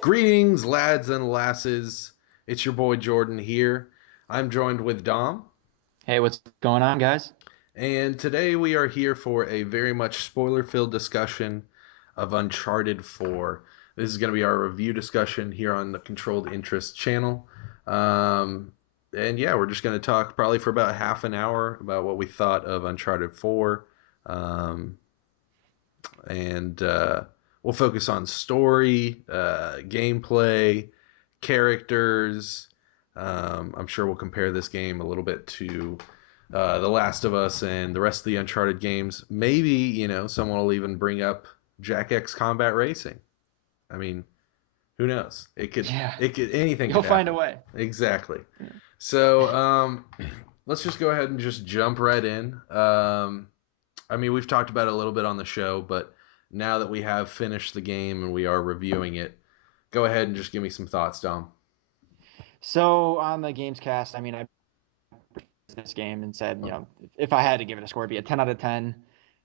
Greetings, lads and lasses. It's your boy Jordan here. I'm joined with Dom, Hey, what's going on, guys? and today we are here for a very much spoiler filled discussion of Uncharted 4. This is going to be our review discussion here on the Controlled Interest channel. And yeah, we're just going to talk probably for about half an hour about what we thought of Uncharted 4. Um, and we'll focus on story, gameplay, characters. I'm sure we'll compare this game a little bit to The Last of Us and the rest of the Uncharted games. Maybe someone will even bring up Jack X Combat Racing. I mean, who knows? Yeah, Anything you'll could find a happen. way. Exactly. Yeah. So let's just go ahead and just jump right in. I mean, we've talked about it a little bit on the show, but now that we have finished the game and we are reviewing it, go ahead and just give me some thoughts, Dom. So on the games cast, I this game and said, if I had to give it a score, it'd be a 10 out of 10.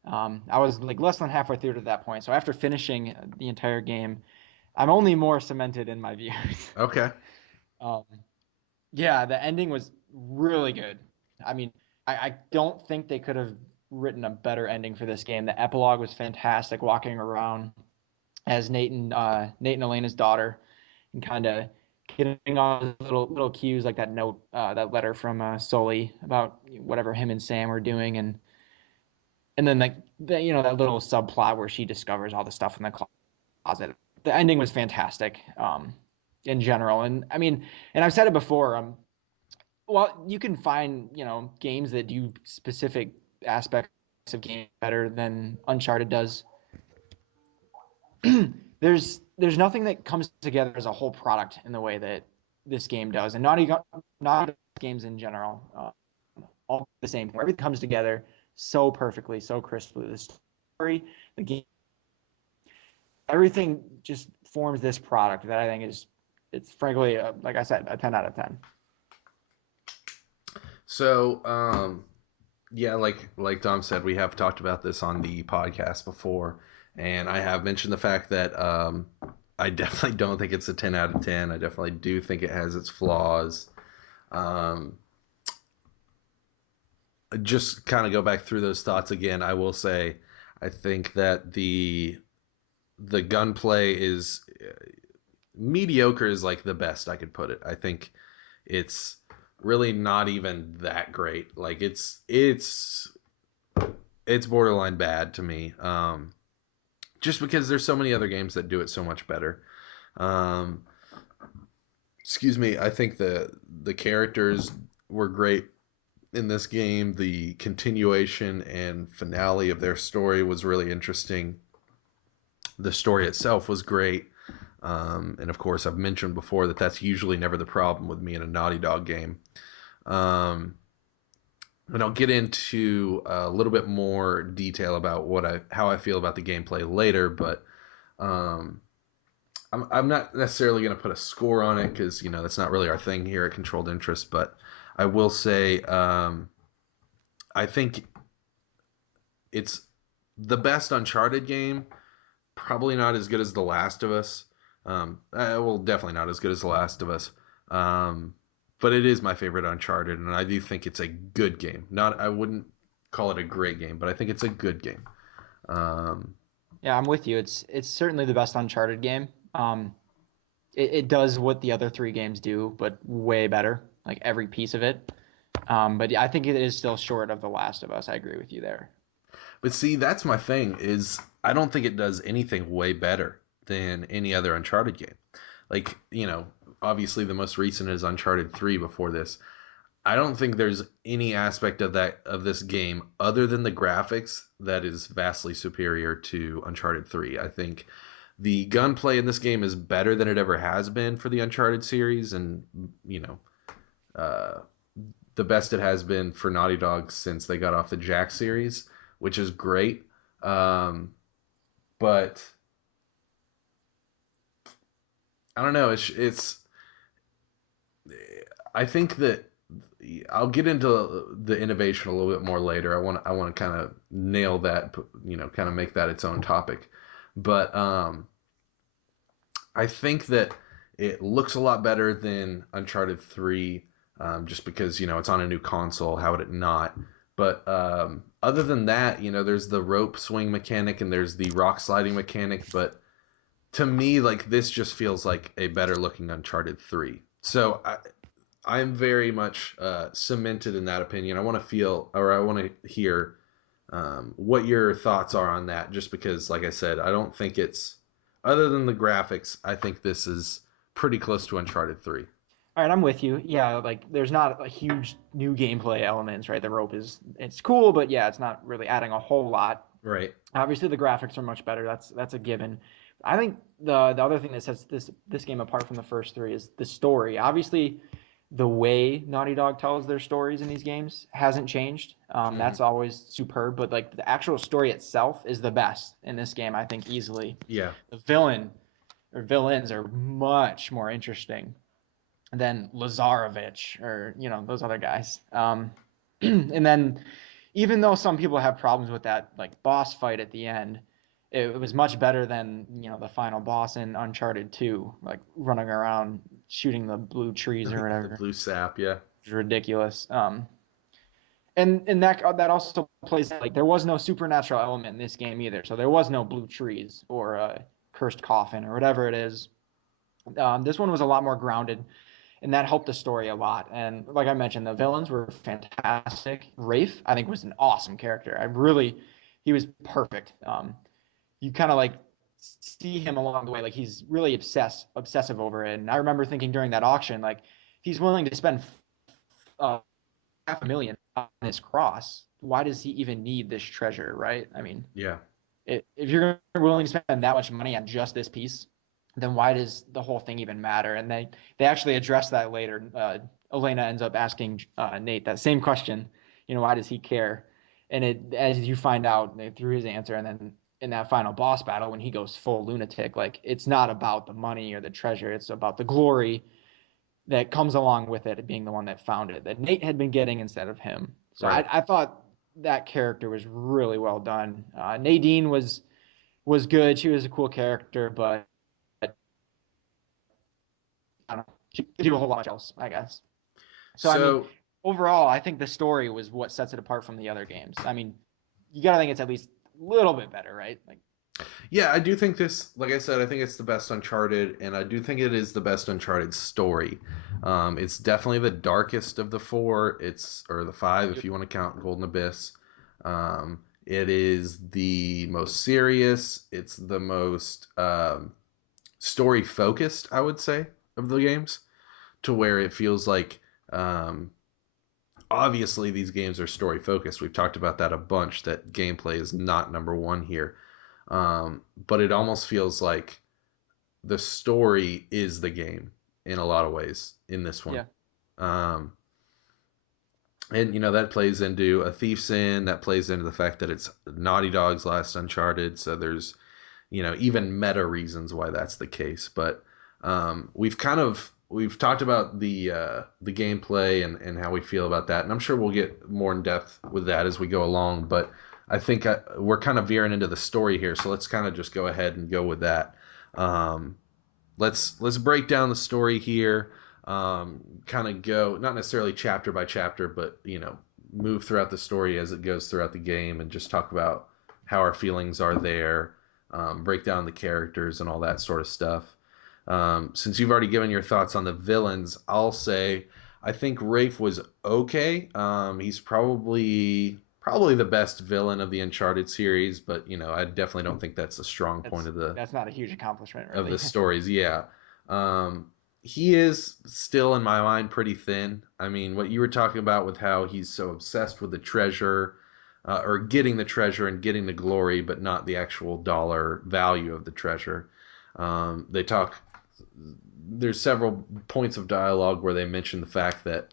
I was like less than halfway through to that point. So after finishing the entire game, I'm only more cemented in my views. Okay. Um, yeah, the ending was really good. I mean, I don't think they could have written a better ending for this game. The epilogue was fantastic, walking around as Nate and Elena's daughter, and kind of getting all the little cues like that note, that letter from Sully about whatever him and Sam were doing, and then like that little subplot where she discovers all the stuff in the closet. The ending was fantastic, in general, and I mean, and I've said it before. Well, you can find games that do specific aspects of game better than Uncharted does. There's nothing that comes together as a whole product in the way that this game does, and not games in general, all the same thing. Everything comes together so perfectly, so crisply. The story, the game, everything just forms this product that I think is it's frankly, like I said, a 10 out of 10. So, yeah, like Dom said, we have talked about this on the podcast before, and I have mentioned the fact that I definitely don't think it's a 10 out of 10. I definitely do think it has its flaws. Um, just kind of go back through those thoughts again. I will say, I think that the gunplay is mediocre is like the best I could put it. I think it's really not even that great. Like it's borderline bad to me. Just because there's so many other games that do it so much better. Um, excuse me. I think the characters were great in this game. The continuation and finale of their story was really interesting. The story itself was great. And of course, I've mentioned before that that's usually never the problem with me in a Naughty Dog game. Um, and I'll get into a little bit more detail about how I feel about the gameplay later. But um, I'm not necessarily going to put a score on it because that's not really our thing here at Controlled Interest. But I will say I think it's the best Uncharted game. Probably not as good as The Last of Us. Well, definitely not as good as The Last of Us. Um, but it is my favorite Uncharted, and I do think it's a good game. Not, I wouldn't call it a great game, but I think it's a good game. Um, Yeah, I'm with you. It's certainly the best Uncharted game. It does what the other three games do, but way better, like every piece of it. But yeah, I think it is still short of The Last of Us. I agree with you there. but see, that's my thing. Is I don't think it does anything way better than any other Uncharted game. Like obviously the most recent is Uncharted 3 before this. I don't think there's any aspect of this game other than the graphics that is vastly superior to Uncharted 3. I think the gunplay in this game is better than it ever has been for the Uncharted series, and uh, the best it has been for Naughty Dog since they got off the Jack series, which is great. But I don't know. It's I think that I'll get into the innovation a little bit more later. I want to kind of nail that, kind of make that its own topic. But I think that it looks a lot better than Uncharted 3, just because, it's on a new console. How would it not? But other than that, there's the rope swing mechanic and there's the rock sliding mechanic. But to me, like, this just feels like a better looking Uncharted 3. So I'm very much cemented in that opinion. I want to feel, or I want to hear what your thoughts are on that. Just because, like I said, I don't think it's other than the graphics. I think this is pretty close to Uncharted 3. All right, I'm with you. Yeah, like there's not a huge new gameplay elements, right? The rope it's cool, but yeah, it's not really adding a whole lot. Right. Obviously, the graphics are much better. That's a given. I think the other thing that sets this game apart from the first three is the story. Obviously, the way Naughty Dog tells their stories in these games hasn't changed. Hmm. That's always superb. But like the actual story itself is the best in this game, I think easily. Yeah. The villain or villains are much more interesting than Lazarevich or those other guys. And then even though some people have problems with that like boss fight at the end, it was much better than the final boss in Uncharted 2, like running around shooting the blue trees or The whatever. blue sap. Yeah. It's ridiculous. And that also plays like there was no supernatural element in this game either. So there was no blue trees or a cursed coffin or whatever it is. This one was a lot more grounded, and that helped the story a lot. And like I mentioned, the villains were fantastic. Rafe, I think, was an awesome character. He was perfect. You kind of like see him along the way, like he's really obsessive over it. And I remember thinking during that auction, like, if he's willing to spend uh, 500,000 on this cross, why does he even need this treasure, right? I mean, Yeah. if you're willing to spend that much money on just this piece, then why does the whole thing even matter? And they actually address that later. Elena ends up asking Nate that same question. Why does he care? And it, as you find out through his answer, and then in that final boss battle when he goes full lunatic, like it's not about the money or the treasure; it's about the glory that comes along with it, being the one that found it, that Nate had been getting instead of him. So Right. I thought that character was really well done. Nadine was good. She was a cool character, but I don't know. She didn't do a whole lot much else, I guess. So I mean, So overall, I think the story was what sets it apart from the other games. I mean, you gotta think it's at least a little bit better, right? Like, yeah, I do think this. Like I said, I think it's the best Uncharted, and I do think it is the best Uncharted story. It's definitely the darkest of the four. It's or the five if you want to count Golden Abyss. It is the most serious. It's the most story focused, I would say, of the games, to where it feels like um, obviously these games are story focused. We've talked about that a bunch. That gameplay is not number one here, but it almost feels like the story is the game in a lot of ways in this one. yeah, Um, and that plays into a thief's end. That plays into the fact that it's Naughty Dog's last Uncharted. So there's even meta reasons why that's the case. But we've talked about the gameplay and how we feel about that, and I'm sure we'll get more in depth with that as we go along. But I think we're kind of veering into the story here, so let's kind of just go ahead and go with that. Um, let's break down the story here. Kind of go not necessarily chapter by chapter, but move throughout the story as it goes throughout the game, and just talk about how our feelings are there, break down the characters and all that sort of stuff. Since you've already given your thoughts on the villains, I'll say I think Rafe was okay. He's probably the best villain of the Uncharted series, but I definitely don't think that's a strong point that's of the that's not a huge accomplishment, of the really. stories. Yeah. Um, he is still in my mind pretty thin. I mean, what you were talking about with how he's so obsessed with the treasure, or getting the treasure and getting the glory, but not the actual dollar value of the treasure. They talk. There's several points of dialogue where they mention the fact that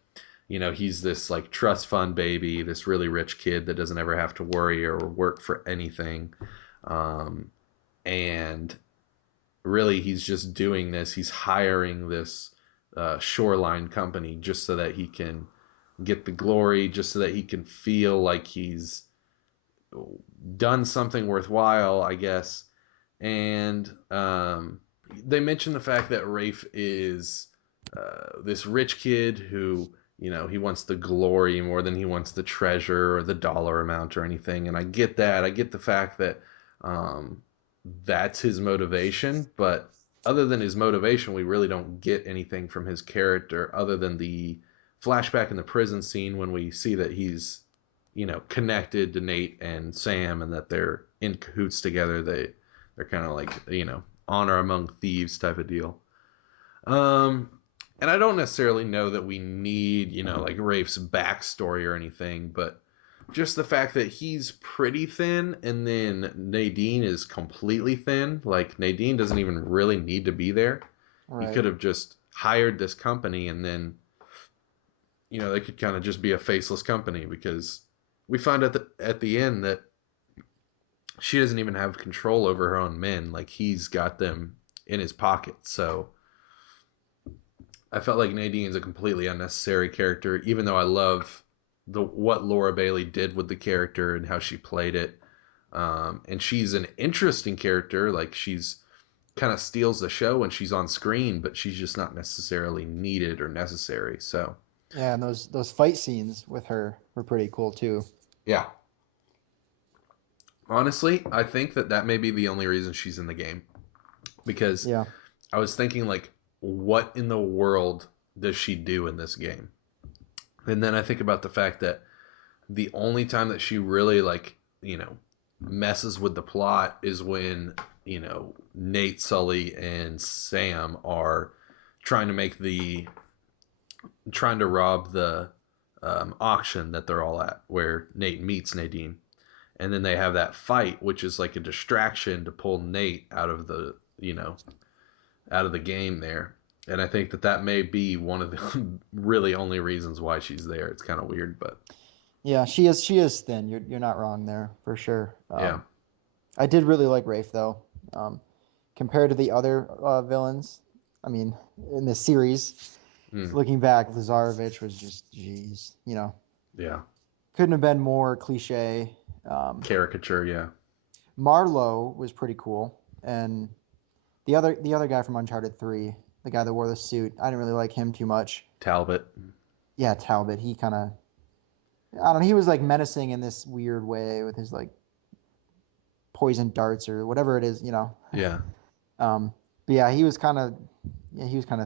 he's this like trust fund baby, this really rich kid that doesn't ever have to worry or work for anything, um, and really he's just doing this. He's hiring this shoreline company just so that he can get the glory, just so that he can feel like he's done something worthwhile, I guess. And they mention the fact that Rafe is this rich kid who, he wants the glory more than he wants the treasure or the dollar amount or anything. And I get that. I get the fact that um, that's his motivation. But other than his motivation, we really don't get anything from his character other than the flashback in the prison scene when we see that he's, connected to Nate and Sam and that they're in cahoots together. They're kind of like, honor among thieves type of deal. Um, and I don't necessarily know that we need, like Rafe's backstory or anything, but just the fact that he's pretty thin and then Nadine is completely thin. Like Nadine doesn't even really need to be there. He Right. could have just hired this company and then, they could kind of just be a faceless company because we find at the end that she doesn't even have control over her own men. Like he's got them in his pocket. So I felt like Nadine's a completely unnecessary character, even though I love the what Laura Bailey did with the character and how she played it. And she's an interesting character. Like she's kind of steals the show when she's on screen, but she's just not necessarily needed or necessary. So Yeah, and those fight scenes with her were pretty cool too. yeah, honestly, I think that may be the only reason she's in the game because Yeah. I was thinking like, what in the world does she do in this game? And then I think about the fact that the only time that she really like messes with the plot is when Nate, Sully, and Sam are trying to make the trying to rob the auction that they're all at, where Nate meets Nadine, and then they have that fight, which is like a distraction to pull Nate out of the out of the game there. And I think that may be one of the really only reasons why she's there. It's kind of weird, but Yeah, she is thin. You're not wrong there for sure. yeah. I did really like Rafe though. Um, Compared to the other villains, I mean, in the series, Mm, looking back, Lazarevich was just jeez. yeah. Couldn't have been more cliche. Um, Caricature, yeah. Marlowe was pretty cool, and the other guy from Uncharted 3, the guy that wore the suit, I didn't really like him too much. Talbot. Yeah, Talbot. He kind of, I don't know. He was like menacing in this weird way with his like poison darts or whatever it is. Yeah. But yeah, he was kind of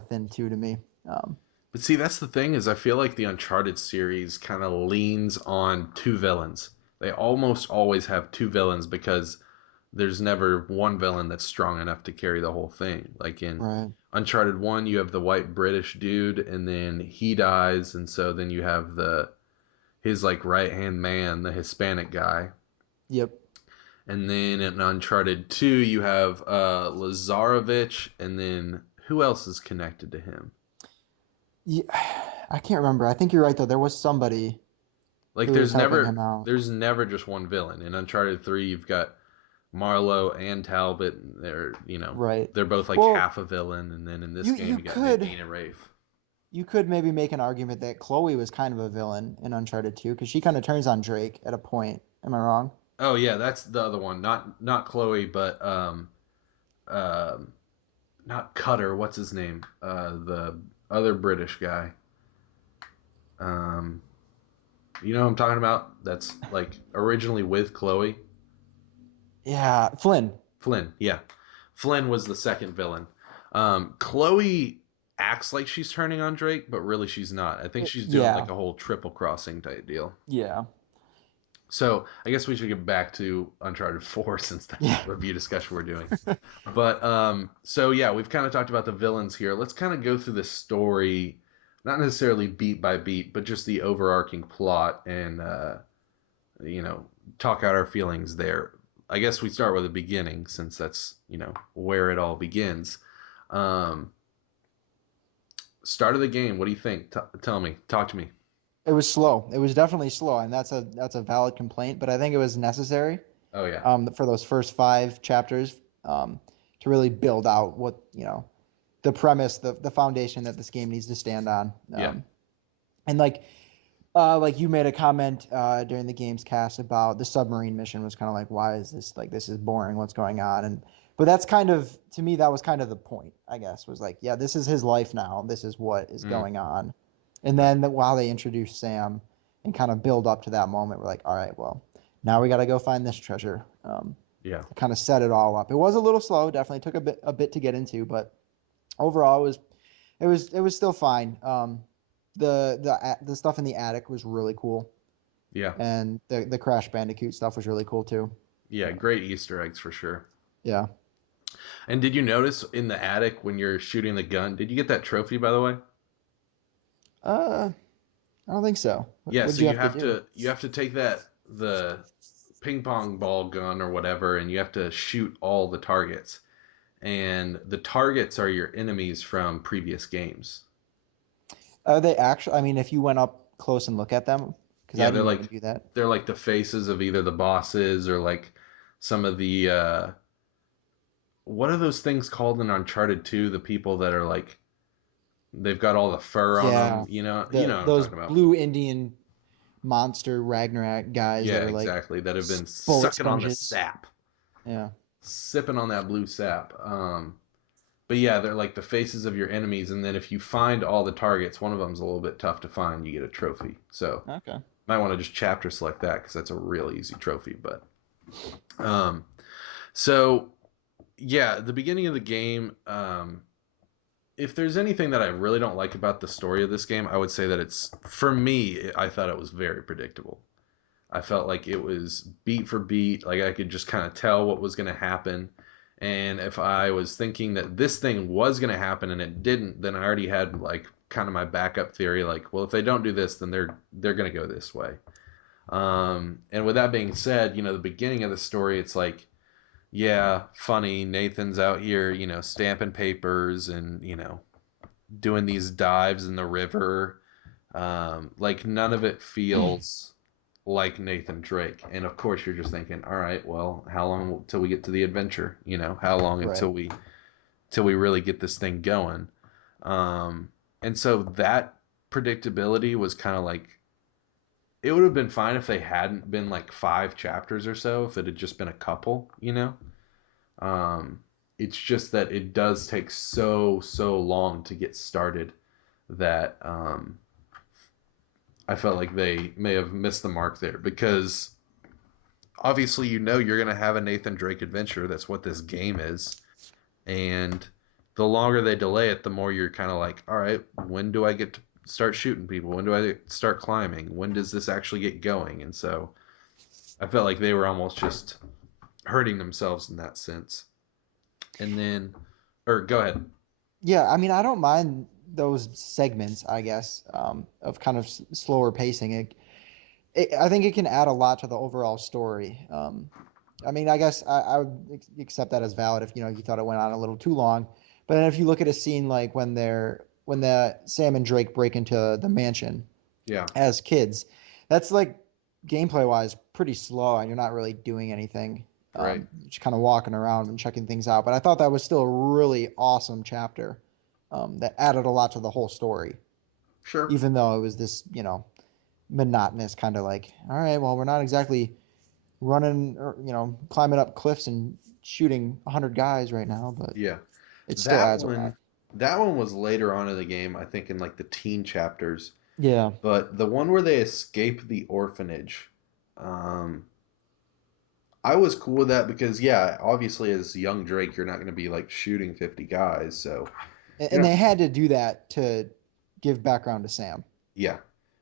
thin too to me. Um, But see, that's the thing is I feel like the Uncharted series kind of leans on two villains. They almost always have two villains because there's never one villain that's strong enough to carry the whole thing. Like in right. Uncharted 1, you have the white British dude and then he dies and so then you have the his like right-hand man, the Hispanic guy. Yep. And then in Uncharted 2, you have Lazarevich and then who else is connected to him? Yeah, I can't remember. I think you're right though. There was somebody Like who was helping him out. there's never just one villain. In Uncharted 3, you've got Marlowe and Talbot. They're, Right. they're both like Well, half a villain and then in this you game you you got could Nadine and Rafe. you could maybe make an argument that Chloe was kind of a villain in Uncharted 2 because she kind of turns on Drake at a point. Am I wrong? Oh yeah, that's the other one. Not Chloe, but um not Cutter, what's his name? The other British guy. Um you know what I'm talking about? That's like originally with Chloe. Yeah, Flynn. Flynn, yeah. Flynn was the second villain. Chloe acts like she's turning on Drake, but really she's not. I think she's doing Yeah, like a whole triple crossing type deal. yeah, So I guess we should get back to Uncharted 4 since that's yeah. the review discussion we're doing. But so yeah, we've kind of talked about the villains here. Let's kind of go through the story, not necessarily beat by beat, but just the overarching plot and you know, talk out our feelings there. I guess we start with the beginning since that's, where it all begins. Um, Start of the game. What do you think? Tell me. Talk to me. It was slow. It was definitely slow, and that's a valid complaint. But I think it was necessary Oh yeah. for those first 5 chapters to really build out what the premise, the foundation that this game needs to stand on. Yeah. And like you made a comment during the game's cast about the submarine mission was kind of like, why is this like this is boring? What's going on? And But that's kind of to me that was kind of the point, I guess, was like, yeah, this is his life now. This is what is Mm, going on. And uh, then while they introduce Sam and kind of build up to that moment, we're like, all right, well, now we got to go find this treasure. yeah. Kind of set it all up. It was a little slow, definitely took a bit to get into, but overall it was still fine. The stuff in the attic was really cool, Yeah. and the Crash Bandicoot stuff was really cool too. Yeah. Great Easter eggs for sure. Yeah. And did you notice in the attic when you're shooting the gun? Did you get that trophy by the way? Uh, I don't think so. Yeah. What So did you have to do? you have to take that the ping pong ball gun or whatever, and you have to shoot all the targets. And the targets are your enemies from previous games. Are they actually? I mean, if you went up close and look at them, because Yeah, I didn't even do that. they're like the faces of either the bosses or like some of the what are those things called in Uncharted 2? The people that are like they've got all the fur on them. Yeah, You know what I'm those talking about. blue Indian monster Ragnarok guys that Yeah, are like exactly. That have been bullet sucking on the sponges. sap, Yeah. sipping on that blue sap. But yeah, they're like the faces of your enemies, and then if you find all the targets, one of them's a little bit tough to find. You get a trophy. So Okay. might want to just chapter select that because that's a real easy trophy. But um, so yeah, the beginning of the game. If there's anything that I really don't like about the story of this game, I would say that it's for me. I thought it was very predictable. I felt like it was beat for beat. Like I could just kind of tell what was going to happen. And if I was thinking that this thing was going to happen and it didn't, then I already had like kind of my backup theory. Like, well, if they don't do this, then they're going to go this way. And with that being said, the beginning of the story, it's like, yeah, funny. Nathan's out here, stamping papers and doing these dives in the river. Like none of it feels like Nathan Drake. And of course, you're just thinking, all right, well, how long till we get to the adventure? How long Right. until we really get this thing going? Um, and so that predictability was kind of like it would have been fine if they hadn't been like 5 chapters or so. If it had just been a couple. Um, it's just that it does take so long to get started that I felt like they may have missed the mark there because obviously you're going to have a Nathan Drake adventure. That's what this game is. And the longer they delay it, the more you're kind of like, all right, when do I get to start shooting people? When do I start climbing? When does this actually get going? And so I felt like they were almost just hurting themselves in that sense. And then, or go ahead. Yeah, I mean, I don't mind those segments, I guess, of kind of slower pacing. I think it can add a lot to the overall story. I mean, I guess I would accept that as valid if you thought it went on a little too long. But then if you look at a scene like when the Sam and Drake break into the mansion Yeah, as kids, that's like gameplay wise pretty slow, and you're not really doing anything. right. Just kind of walking around and checking things out. But I thought that was still a really awesome chapter that added a lot to the whole story, Sure. even though it was this monotonous kind of like, all right, well, we're not exactly running or climbing up cliffs and shooting 100 guys right now, but Yeah. it still That adds a lot. one that one was later on in the game, I think in like the teen chapters. Yeah. But the one where they escape the orphanage, um, I was cool with that because yeah, obviously as young Drake, you're not going to be like shooting 50 guys, so you And know, they had to do that to give background to Sam. yeah.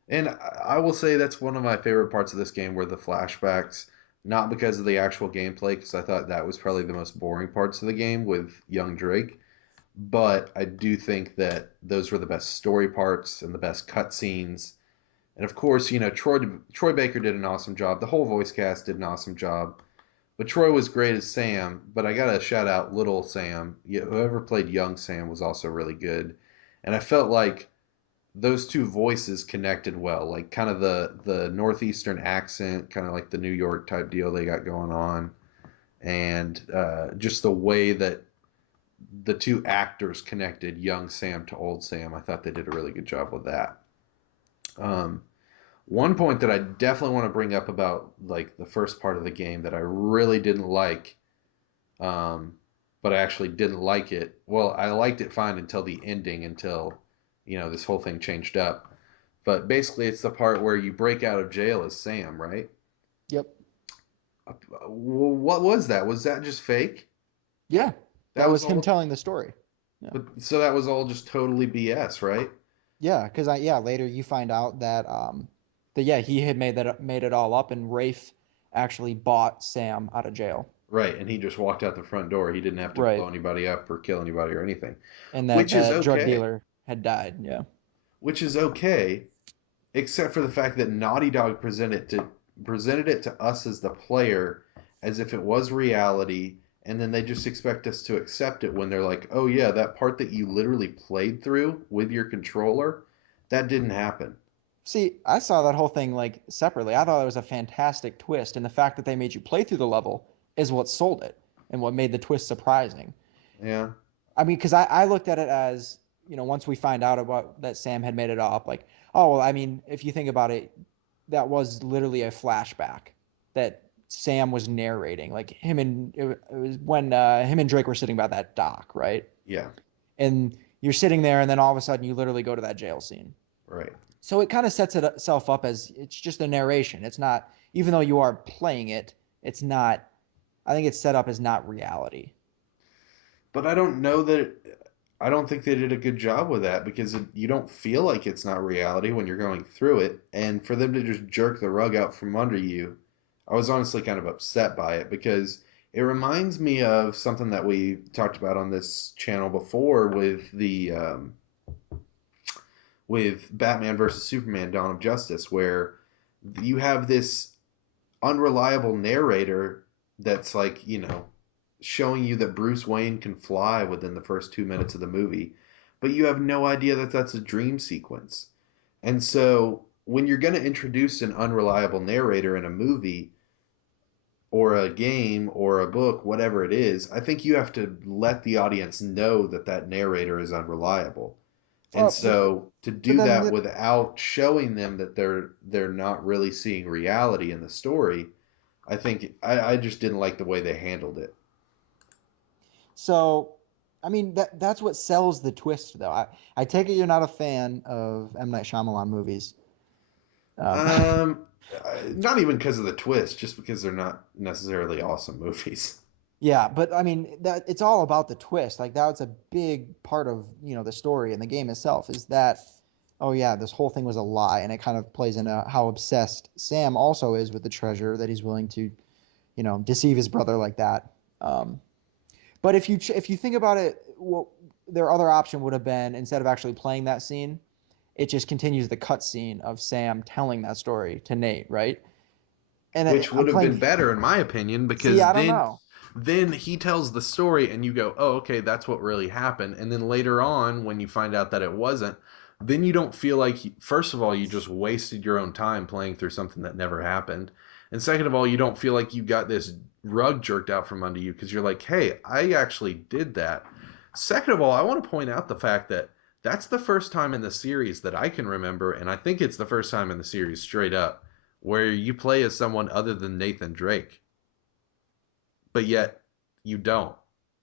And I will say that's one of my favorite parts of this game were the flashbacks, not because of the actual gameplay, because I thought that was probably the most boring parts of the game with young Drake, but I do think that those were the best story parts and the best cutscenes. And of course, Troy Baker did an awesome job. The whole voice cast did an awesome job. But Troy was great as Sam. But I gotta shout out Little Sam. Yeah, whoever played Young Sam was also really good. And I felt like those two voices connected well. Like kind of the northeastern accent, kind of like the New York type deal they got going on, and just the way that the two actors connected young Sam to old Sam. I thought they did a really good job with that. Um, One point that I definitely want to bring up about like the first part of the game that I really didn't like. Um, but I actually didn't like it. Well, I liked it fine until the ending, until this whole thing changed up. But basically, it's the part where you break out of jail as Sam, right? Yep. What was that? Was that just fake? Yeah. That That was was him all. telling the story. Yeah. But so that was all just totally BS, right? Yeah, because later you find out that he had made it all up, and Rafe actually bought Sam out of jail. Right, and he just walked out the front door. He didn't have to Right. blow anybody up or kill anybody or anything, And that which is the drug okay. dealer had died. Yeah. Which is okay, except for the fact that Naughty Dog presented it to us as the player as if it was reality, and then they just expect us to accept it when they're like, "Oh yeah, that part that you literally played through with your controller, that didn't happen." See, I saw that whole thing like separately. I thought it was a fantastic twist, and the fact that they made you play through the level is what sold it and what made the twist surprising. Yeah, I mean, because I looked at it as, once we find out about that Sam had made it up, like, oh, well, I mean, if you think about it, that was literally a flashback that Sam was narrating. Like it was when him and Drake were sitting by that dock, right? yeah, And you're sitting there, and then all of a sudden you literally go to that jail scene. right. So it kind of sets itself up as it's just a narration. It's not, even though you are playing it, it's not, I think it's set up as not reality. But I don't know that. I don't think they did a good job with that because you don't feel like it's not reality when you're going through it. And for them to just jerk the rug out from under you, I was honestly kind of upset by it because it reminds me of something that we talked about on this channel before with Batman versus Superman: Dawn of Justice, where you have this unreliable narrator that's like, showing you that Bruce Wayne can fly within the first 2 minutes of the movie, but you have no idea that that's a dream sequence. And so when you're going to introduce an unreliable narrator in a movie or a game or a book, whatever it is, I think you have to let the audience know that that narrator is unreliable. And Well, so to but do then that without showing them that they're not really seeing reality in the story, I just didn't like the way they handled it. so, I mean, that's what sells the twist, though. I take it you're not a fan of M. Night Shyamalan movies. Um, Um, Not even because of the twist, just because they're not necessarily awesome movies. yeah, but I mean, that it's all about the twist. Like that's a big part of, the story and the game itself is that, oh yeah, this whole thing was a lie, and it kind of plays into how obsessed Sam also is with the treasure that he's willing to, deceive his brother like that. Um, But if you think about it, what their other option would have been, instead of actually playing that scene, it just continues the cut scene of Sam telling that story to Nate, right? And Which would I'm have been playing. better in my opinion See, because I don't then know. then he tells the story and you go, "Oh, okay, that's what really happened." And then later on when you find out that it wasn't, then you don't feel like first of all you just wasted your own time playing through something that never happened. And second of all, you don't feel like you got this rug jerked out from under you because you're like, "Hey, I actually did that." Second of all, I want to point out the fact that that's the first time in the series that I can remember, and I think it's the first time in the series straight up where you play as someone other than Nathan Drake, but yet you don't.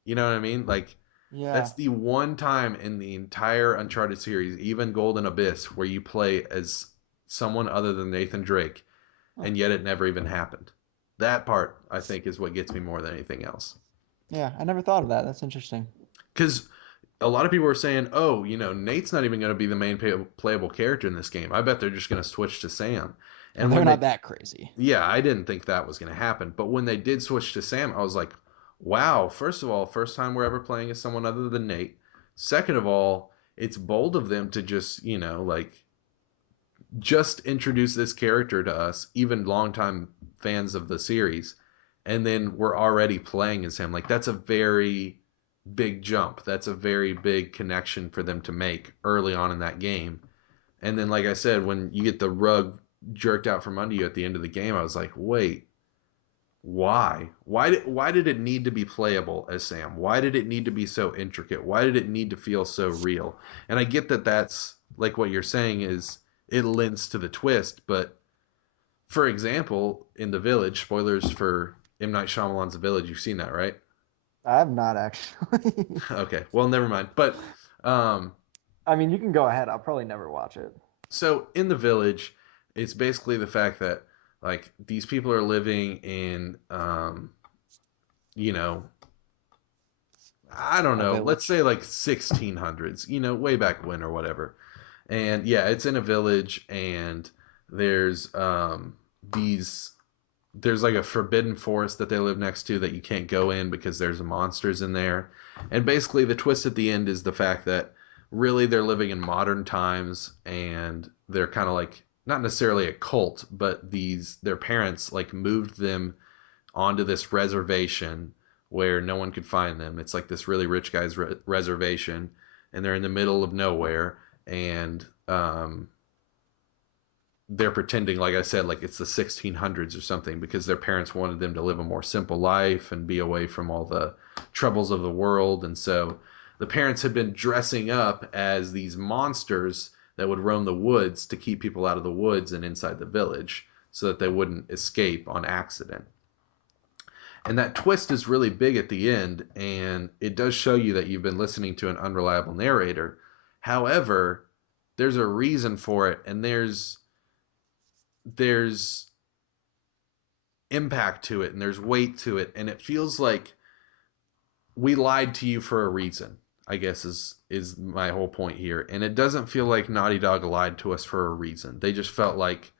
You know what I mean? Like Yeah. that's the one time in the entire Uncharted series, even Golden Abyss, where you play as someone other than Nathan Drake, Huh. and yet it never even happened. That part, I think, is what gets me more than anything else. Yeah, I never thought of that. That's interesting. Because a lot of people are saying, oh, Nate's not even going to be the main playable character in this game. I bet they're just going to switch to Sam. Well, And they're when not they that crazy. Yeah, I didn't think that was going to happen. But when they did switch to Sam, I was like, wow, first of all, first time we're ever playing as someone other than Nate. Second of all, it's bold of them to just, like, just introduce this character to us, even longtime fans of the series. And then we're already playing as him. Like, that's a very big jump. That's a very big connection for them to make early on in that game. And then, like I said, when you get the rug jerked out from under you at the end of the game, I was like, wait, why? Why did it need to be playable as Sam? Why did it need to be so intricate? Why did it need to feel so real? And I get that that's like what you're saying is it lends to the twist, but for example, in The Village, spoilers for M. Night Shyamalan's The Village, you've seen that, right? I have not actually. Okay, well, never mind. But um, I mean, you can go ahead. I'll probably never watch it. so in the village, it's basically the fact that like these people are living in you know, I don't A know, let's village. say like 1600s, way back when or whatever. And yeah, it's in a village, and there's these there's like a forbidden forest that they live next to that you can't go in because there's monsters in there. And basically the twist at the end is the fact that really they're living in modern times, and they're kind of like not necessarily a cult, but these their parents like moved them onto this reservation where no one could find them. It's like this really rich guy's reservation, and they're in the middle of nowhere, and they're pretending, like I said, like it's the 1600s or something, because their parents wanted them to live a more simple life and be away from all the troubles of the world. And so the parents had been dressing up as these monsters that would roam the woods to keep people out of the woods and inside the village so that they wouldn't escape on accident. And that twist is really big at the end, and it does show you that you've been listening to an unreliable narrator. However, there's a reason for it, and there's impact to it, and there's weight to it, and it feels like we lied to you for a reason, I guess, is my whole point here. And it doesn't feel like Naughty Dog lied to us for a reason. They just felt like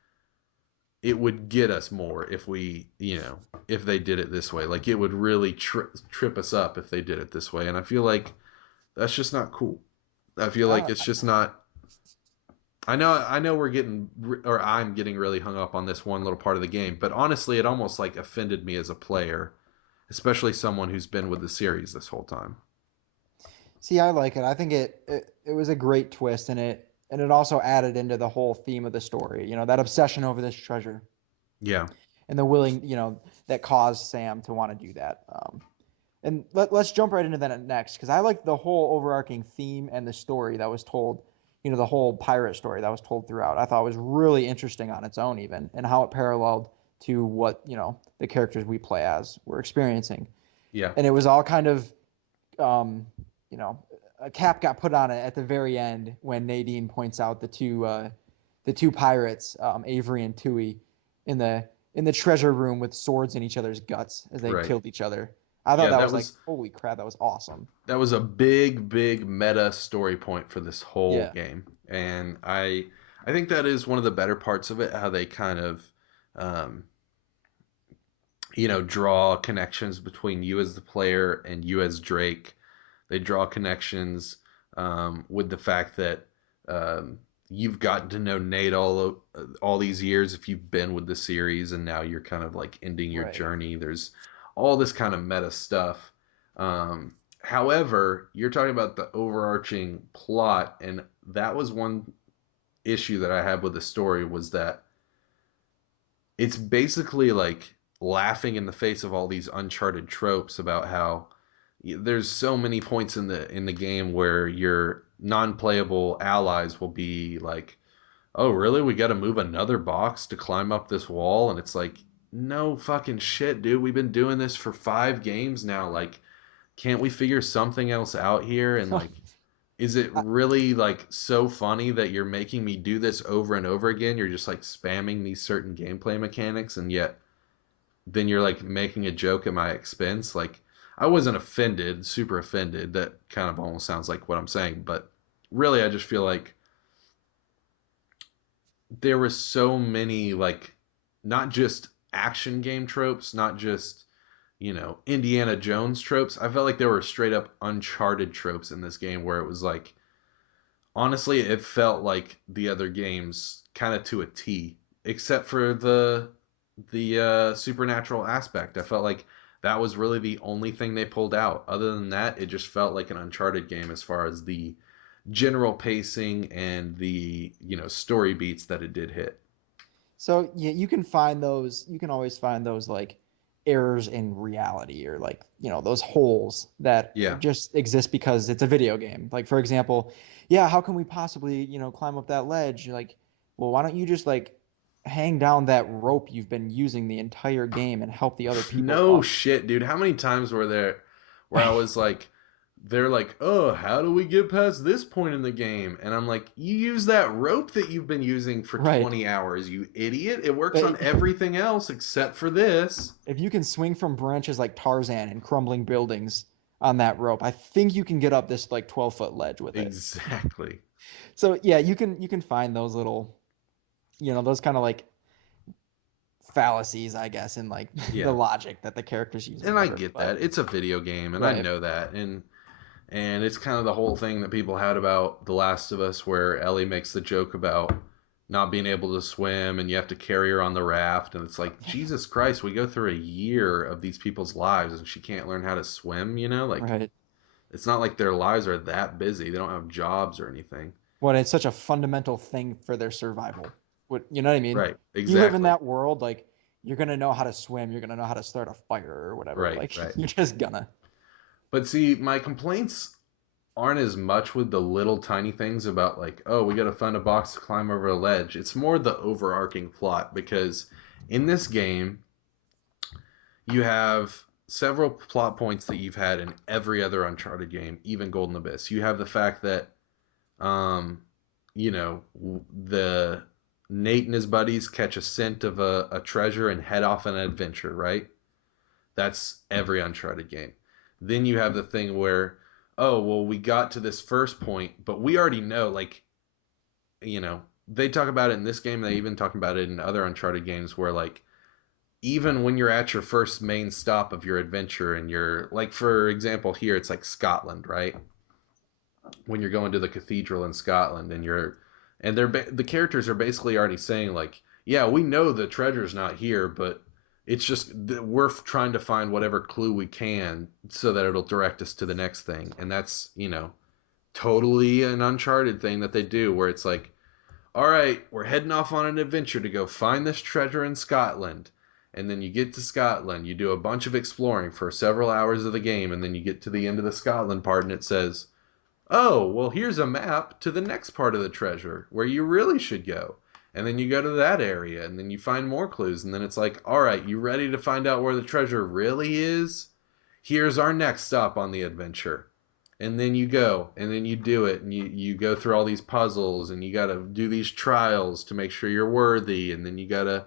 it would get us more if if they did it this way. Like it would really trip us up if they did it this way. And I feel like that's just not cool. I feel like I, it's just not. I know we're getting, or I'm getting really hung up on this one little part of the game, but honestly, it almost like offended me as a player, especially someone who's been with the series this whole time. See, I like it. I think it was a great twist, and it also added into the whole theme of the story. You know, that obsession over this treasure Yeah, and the willing, that caused Sam to want to do that. And let's jump right into that next because I like the whole overarching theme and the story that was told. The whole pirate story that was told throughout. I thought was really interesting on its own, even, and how it paralleled to what the characters we play as were experiencing. yeah, And it was all kind of um, you know, a cap got put on it at the very end when Nadine points out the two pirates, Avery and Tui, in the treasure room with swords in each other's guts as they right. killed each other. I thought Yeah, that was like, holy crap, that was awesome. that was a big, big meta story point for this whole Yeah, game, and I think that is one of the better parts of it. How they kind of, um, draw connections between you as the player and you as Drake. They draw connections with the fact that you've gotten to know Nate all these years if you've been with the series, and now you're kind of like ending your right. journey. There's all this kind of meta stuff. However, you're talking about the overarching plot, and that was one issue that I had with the story, was that it's basically like laughing in the face of all these Uncharted tropes about how there's so many points in the game where your non-playable allies will be like, "Oh, really? We got to move another box to climb up this wall?" And it's like, "No fucking shit, dude. We've been doing this for 5 games now. Like, can't we figure something else out here?" And like, is it really like so funny that you're making me do this over and over again? You're just like spamming these certain gameplay mechanics, and yet then you're like making a joke at my expense. Like, I wasn't offended, super offended. That kind of almost sounds like what I'm saying, but really I just feel like there were so many, like, not just action game tropes, not just, Indiana Jones tropes. I felt like there were straight up Uncharted tropes in this game where it was like, honestly, it felt like the other games kind of to a T, except for the supernatural aspect. I felt like that was really the only thing they pulled out. Other than that, it just felt like an Uncharted game as far as the general pacing and the story beats that it did hit. So yeah, you can find those. You can always find those like errors in reality or like those holes that Yeah. just exist because it's a video game. Like for example, yeah, how can we possibly climb up that ledge? Like, well, why don't you just like hang down that rope you've been using the entire game and help the other people No up? shit, dude. How many times where I was like, they're like, oh, how do we get past this point in the game? And I'm like, you use that rope that you've been using for Right. 20 hours, you idiot. It works But on everything else except for this. if you can swing from branches like Tarzan and crumbling buildings on that rope, I think you can get up this like 12-foot ledge with it. Exactly. So yeah, you can find those little, those kind of like fallacies, I guess, in like the Yeah. logic that the characters use or And I whatever. get But that. It's a video game, and I right, know that. And it's kind of the whole thing that people had about The Last of Us, where Ellie makes the joke about not being able to swim and you have to carry her on the raft. And it's like, Jesus Christ, we go through a year of these people's lives and she can't learn how to swim, you know? Like, right. it's not like their lives are that busy. They don't have jobs or anything. When it's such a fundamental thing for their survival. You know what I mean? Right. If you live in Exactly. that world, like you're gonna know how to swim, you're gonna know how to start a fire or whatever. Right. Like Right. you're just gonna. But see, my complaints aren't as much with the little tiny things about like, oh, we got to find a box to climb over a ledge. It's more the overarching plot because in this game you have several plot points that you've had in every other Uncharted game, even Golden Abyss. You have the fact that um you know, the Nate and his buddies catch a scent of a treasure and head off on an adventure, right? That's every Uncharted game. Then you have the thing where, oh, well, we got to this first point, but we already know, like, they talk about it in this game. They even talk about it in other Uncharted games where, like, even when you're at your first main stop of your adventure and you're, like, for example, here it's like Scotland, right? When you're going to the cathedral in Scotland and the characters are basically already saying, like, yeah, we know the treasure's not here, but it's just that we're trying to find whatever clue we can so that it'll direct us to the next thing. And that's, totally an Uncharted thing that they do where it's like, all right, we're heading off on an adventure to go find this treasure in Scotland. And then you get to Scotland, you do a bunch of exploring for several hours of the game, and then you get to the end of the Scotland part and it says, oh, well, here's a map to the next part of the treasure where you really should go. And then you go to that area and then you find more clues. And then it's like, all right, you ready to find out where the treasure really is? Here's our next stop on the adventure. And then you go and then you do it and you go through all these puzzles and you got to do these trials to make sure you're worthy. And then you got to,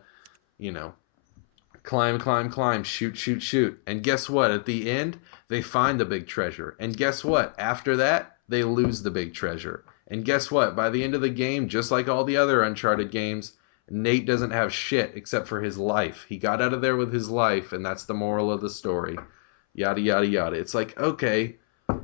you know, climb, climb, climb, shoot, shoot, shoot. And guess what? At the end, they find the big treasure. And guess what? After that, they lose the big treasure. And guess what? By the end of the game, just like all the other Uncharted games, Nate doesn't have shit except for his life. He got out of there with his life, and that's the moral of the story. Yada, yada, yada. It's like, okay,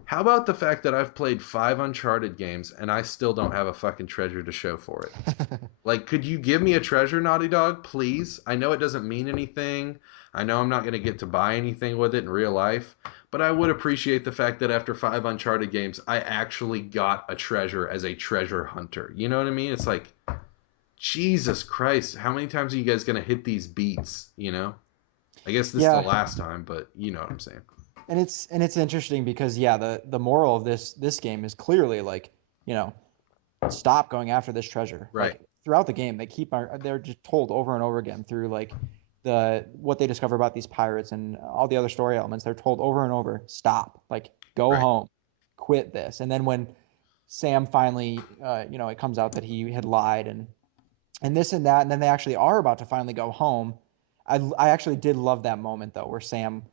how about the fact that I've played 5 Uncharted games and I still don't have a fucking treasure to show for it? Like, could you give me a treasure, Naughty Dog, please? I know it doesn't mean anything. I know I'm not going to get to buy anything with it in real life, but I would appreciate the fact that after 5 Uncharted games, I actually got a treasure as a treasure hunter. You know what I mean? It's like, Jesus Christ, how many times are you guys going to hit these beats? You know? I guess this is the Yeah, last time, but you know what I'm saying. and it's interesting because yeah, the moral of this game is clearly like, you know, stop going after this treasure. Right, Like throughout the game, they're just told over and over again through like the what they discover about these pirates and all the other story elements. They're told over and over, stop, like go right. home, quit this. And then when Sam finally, it comes out that he had lied and this and that, and then they actually are about to finally go home. I actually did love that moment though, where Sam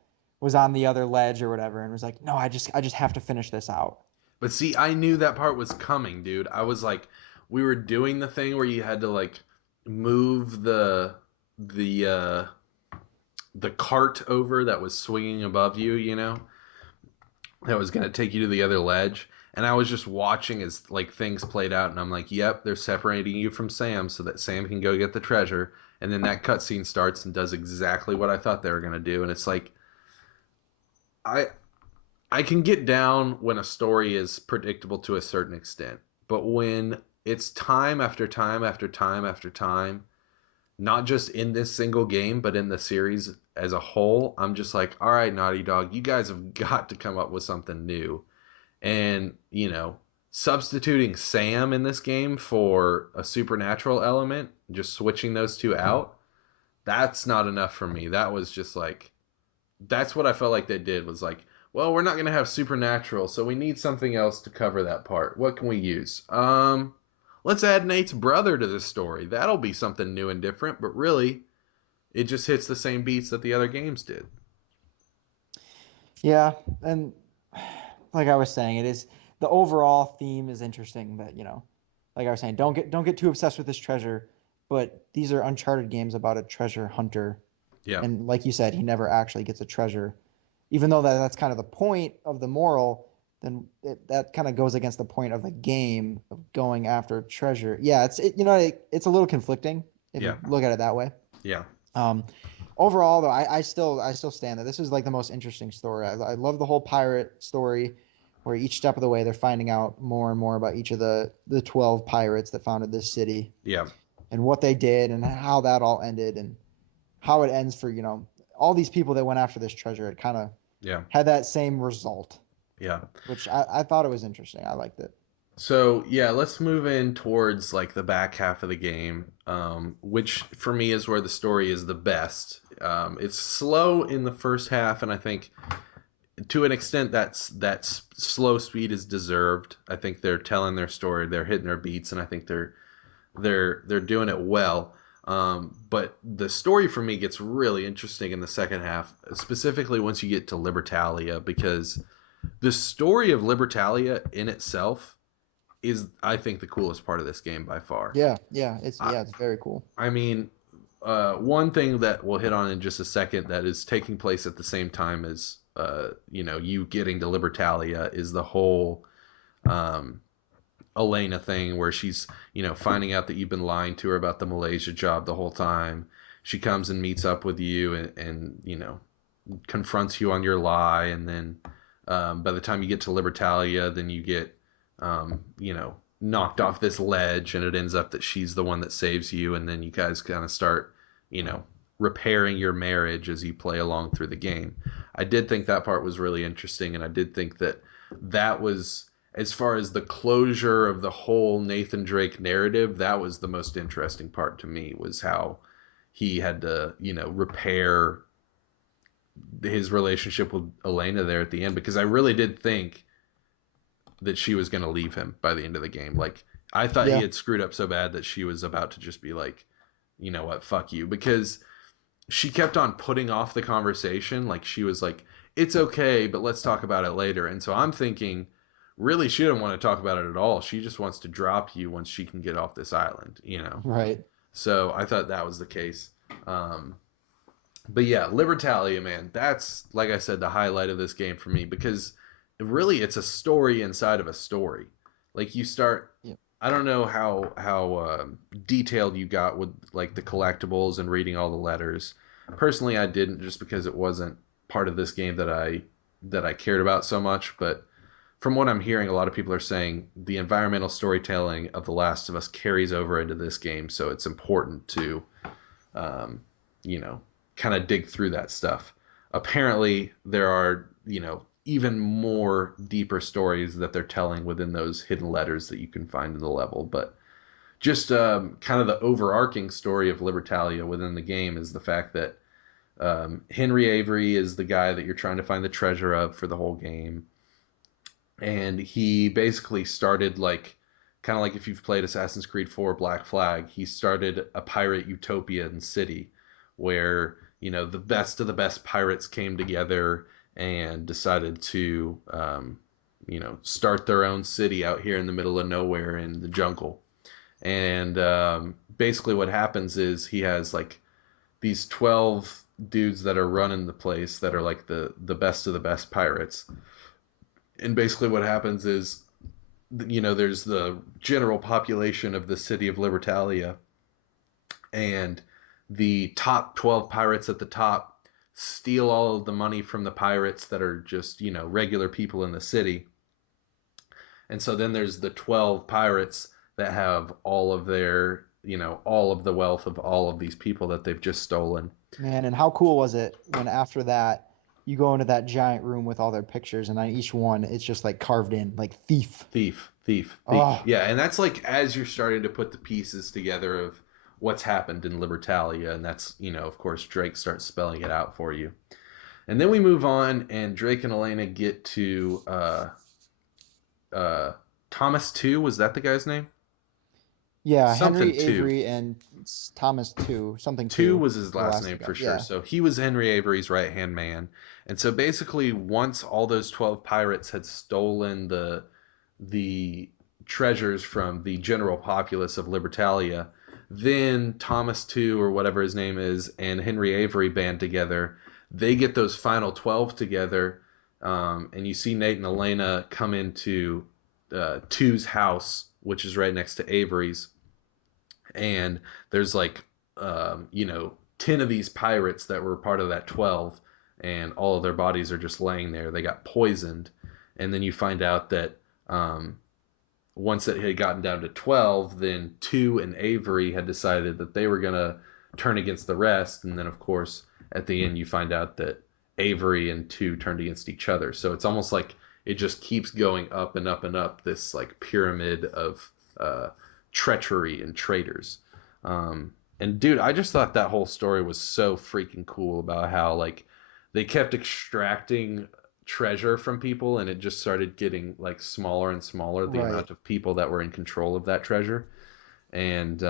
was on the other ledge or whatever and was like, no, I just have to finish this out. But see, I knew that part was coming, dude. I was like, we were doing the thing where you had to like move the uh the cart over that was swinging above you, that was going to take you to the other ledge. And I was just watching as like things played out, and I'm like, "Yep, they're separating you from Sam so that Sam can go get the treasure." And then that cutscene starts and does exactly what I thought they were going to do, and it's like, I I can get down when a story is predictable to a certain extent, but when it's time after time after time after time, not just in this single game, but in the series as a whole, I'm just like, all right, Naughty Dog, you guys have got to come up with something new. And, substituting Sam in this game for a supernatural element, just switching those two out, that's not enough for me. That was just like, that's what I felt like they did was like, Well, we're not going to have supernatural, so we need something else to cover that part. What can we use? Let's add Nate's brother to the story. That'll be something new and different, but really, it just hits the same beats that the other games did. Yeah, and like I was saying, it is the overall theme is interesting. That like I was saying, don't get too obsessed with this treasure. But these are Uncharted games about a treasure hunter, Yeah, and like you said, he never actually gets a treasure, even though that's kind of the point of the moral. Then that kind of goes against the point of the game of going after treasure. Yeah, it's a little conflicting if yeah, you look at it that way. yeah, Um, Overall, though, I still stand that this is like the most interesting story. I love the whole pirate story, where each step of the way they're finding out more and more about each of the 12 pirates that founded this city yeah, and what they did and how that all ended and how it ends for all these people that went after this treasure. It kind of yeah, had that same result, yeah. which I thought it was interesting. I liked it. So yeah, let's move in towards like the back half of the game, which for me is where the story is the best. It's slow in the first half, and I think to an extent that's slow speed is deserved. I think they're telling their story, they're hitting their beats, and I think they're doing it well. But the story for me gets really interesting in the second half, specifically once you get to Libertalia, because the story of Libertalia in itself is, I think, the coolest part of this game by far. Yeah, yeah, it's I, yeah, it's very cool. I mean, one thing that we'll hit on in just a second that is taking place at the same time as you getting to Libertalia is the whole um, Elena thing where she's finding out that you've been lying to her about the Malaysia job the whole time. She comes and meets up with you and confronts you on your lie, and then by the time you get to Libertalia, then you get knocked off this ledge, and it ends up that she's the one that saves you, and then you guys kind of start you know repairing your marriage as you play along through the game. I did think that part was really interesting, and I did think that that was, as far as the closure of the whole Nathan Drake narrative, that was the most interesting part to me, was how he had to repair his relationship with Elena there at the end, because I really did think that she was going to leave him by the end of the game. Like, I thought he Yeah, had screwed up so bad that she was about to just be like, you know what, fuck you, because she kept on putting off the conversation. Like, she was like, it's okay, but let's talk about it later. And so I'm thinking, really, she didn't want to talk about it at all. She just wants to drop you once she can get off this island. right. So I thought that was the case. Um, but yeah, Libertalia, man, that's, like I said, the highlight of this game for me, because really it's a story inside of a story. Like, you start, Yeah. I don't know how detailed you got with like the collectibles and reading all the letters. Personally, I didn't, just because it wasn't part of this game that I cared about so much. But from what I'm hearing, a lot of people are saying the environmental storytelling of The Last of Us carries over into this game, so it's important to um, you know, kind of dig through that stuff. Apparently, there are, even more deeper stories that they're telling within those hidden letters that you can find in the level. But just kind of the overarching story of Libertalia within the game is the fact that Henry Avery is the guy that you're trying to find the treasure of for the whole game. And he basically started, like, kind of like if you've played Assassin's Creed 4 Black Flag, he started a pirate utopian city where, the best of the best pirates came together and decided to, start their own city out here in the middle of nowhere in the jungle. And basically, what happens is he has like these 12 dudes that are running the place that are like the best of the best pirates. And basically, what happens is, there's the general population of the city of Libertalia, and the top 12 pirates at the top steal all of the money from the pirates that are just, regular people in the city. And so then there's the 12 pirates that have all of their, all of the wealth of all of these people that they've just stolen. Man, and how cool was it when after that you go into that giant room with all their pictures and on each one it's just like carved in like thief. Thief, thief, thief. Oh, Yeah, and that's like as you're starting to put the pieces together of what's happened in Libertalia, and that's, of course, Drake starts spelling it out for you. And then we move on, and Drake and Elena get to uh, Thomas Two. Was that the guy's name? Yeah, Something Henry Two. Avery and Thomas Two, something Two Two, was his the last last name guy. for sure. Yeah, So he was Henry Avery's right hand man. And so basically, once all those 12 pirates had stolen the treasures from the general populace of Libertalia, then Thomas Two or whatever his name is and Henry Avery band together. They get those final 12 together, and you see Nate and Elena come into Two's house, which is right next to Avery's, and there's like 10 of these pirates that were part of that 12, and all of their bodies are just laying there. They got poisoned, and then you find out that um, once it had gotten down to 12, then Two and Avery had decided that they were going to turn against the rest, and then of course at the end you find out that Avery and Two turned against each other. So it's almost like it just keeps going up and up and up, this like pyramid of uh, treachery and traitors. And dude, I just thought that whole story was so freaking cool about how like they kept extracting treasure from people, and it just started getting like smaller and smaller, the right. amount of people that were in control of that treasure. And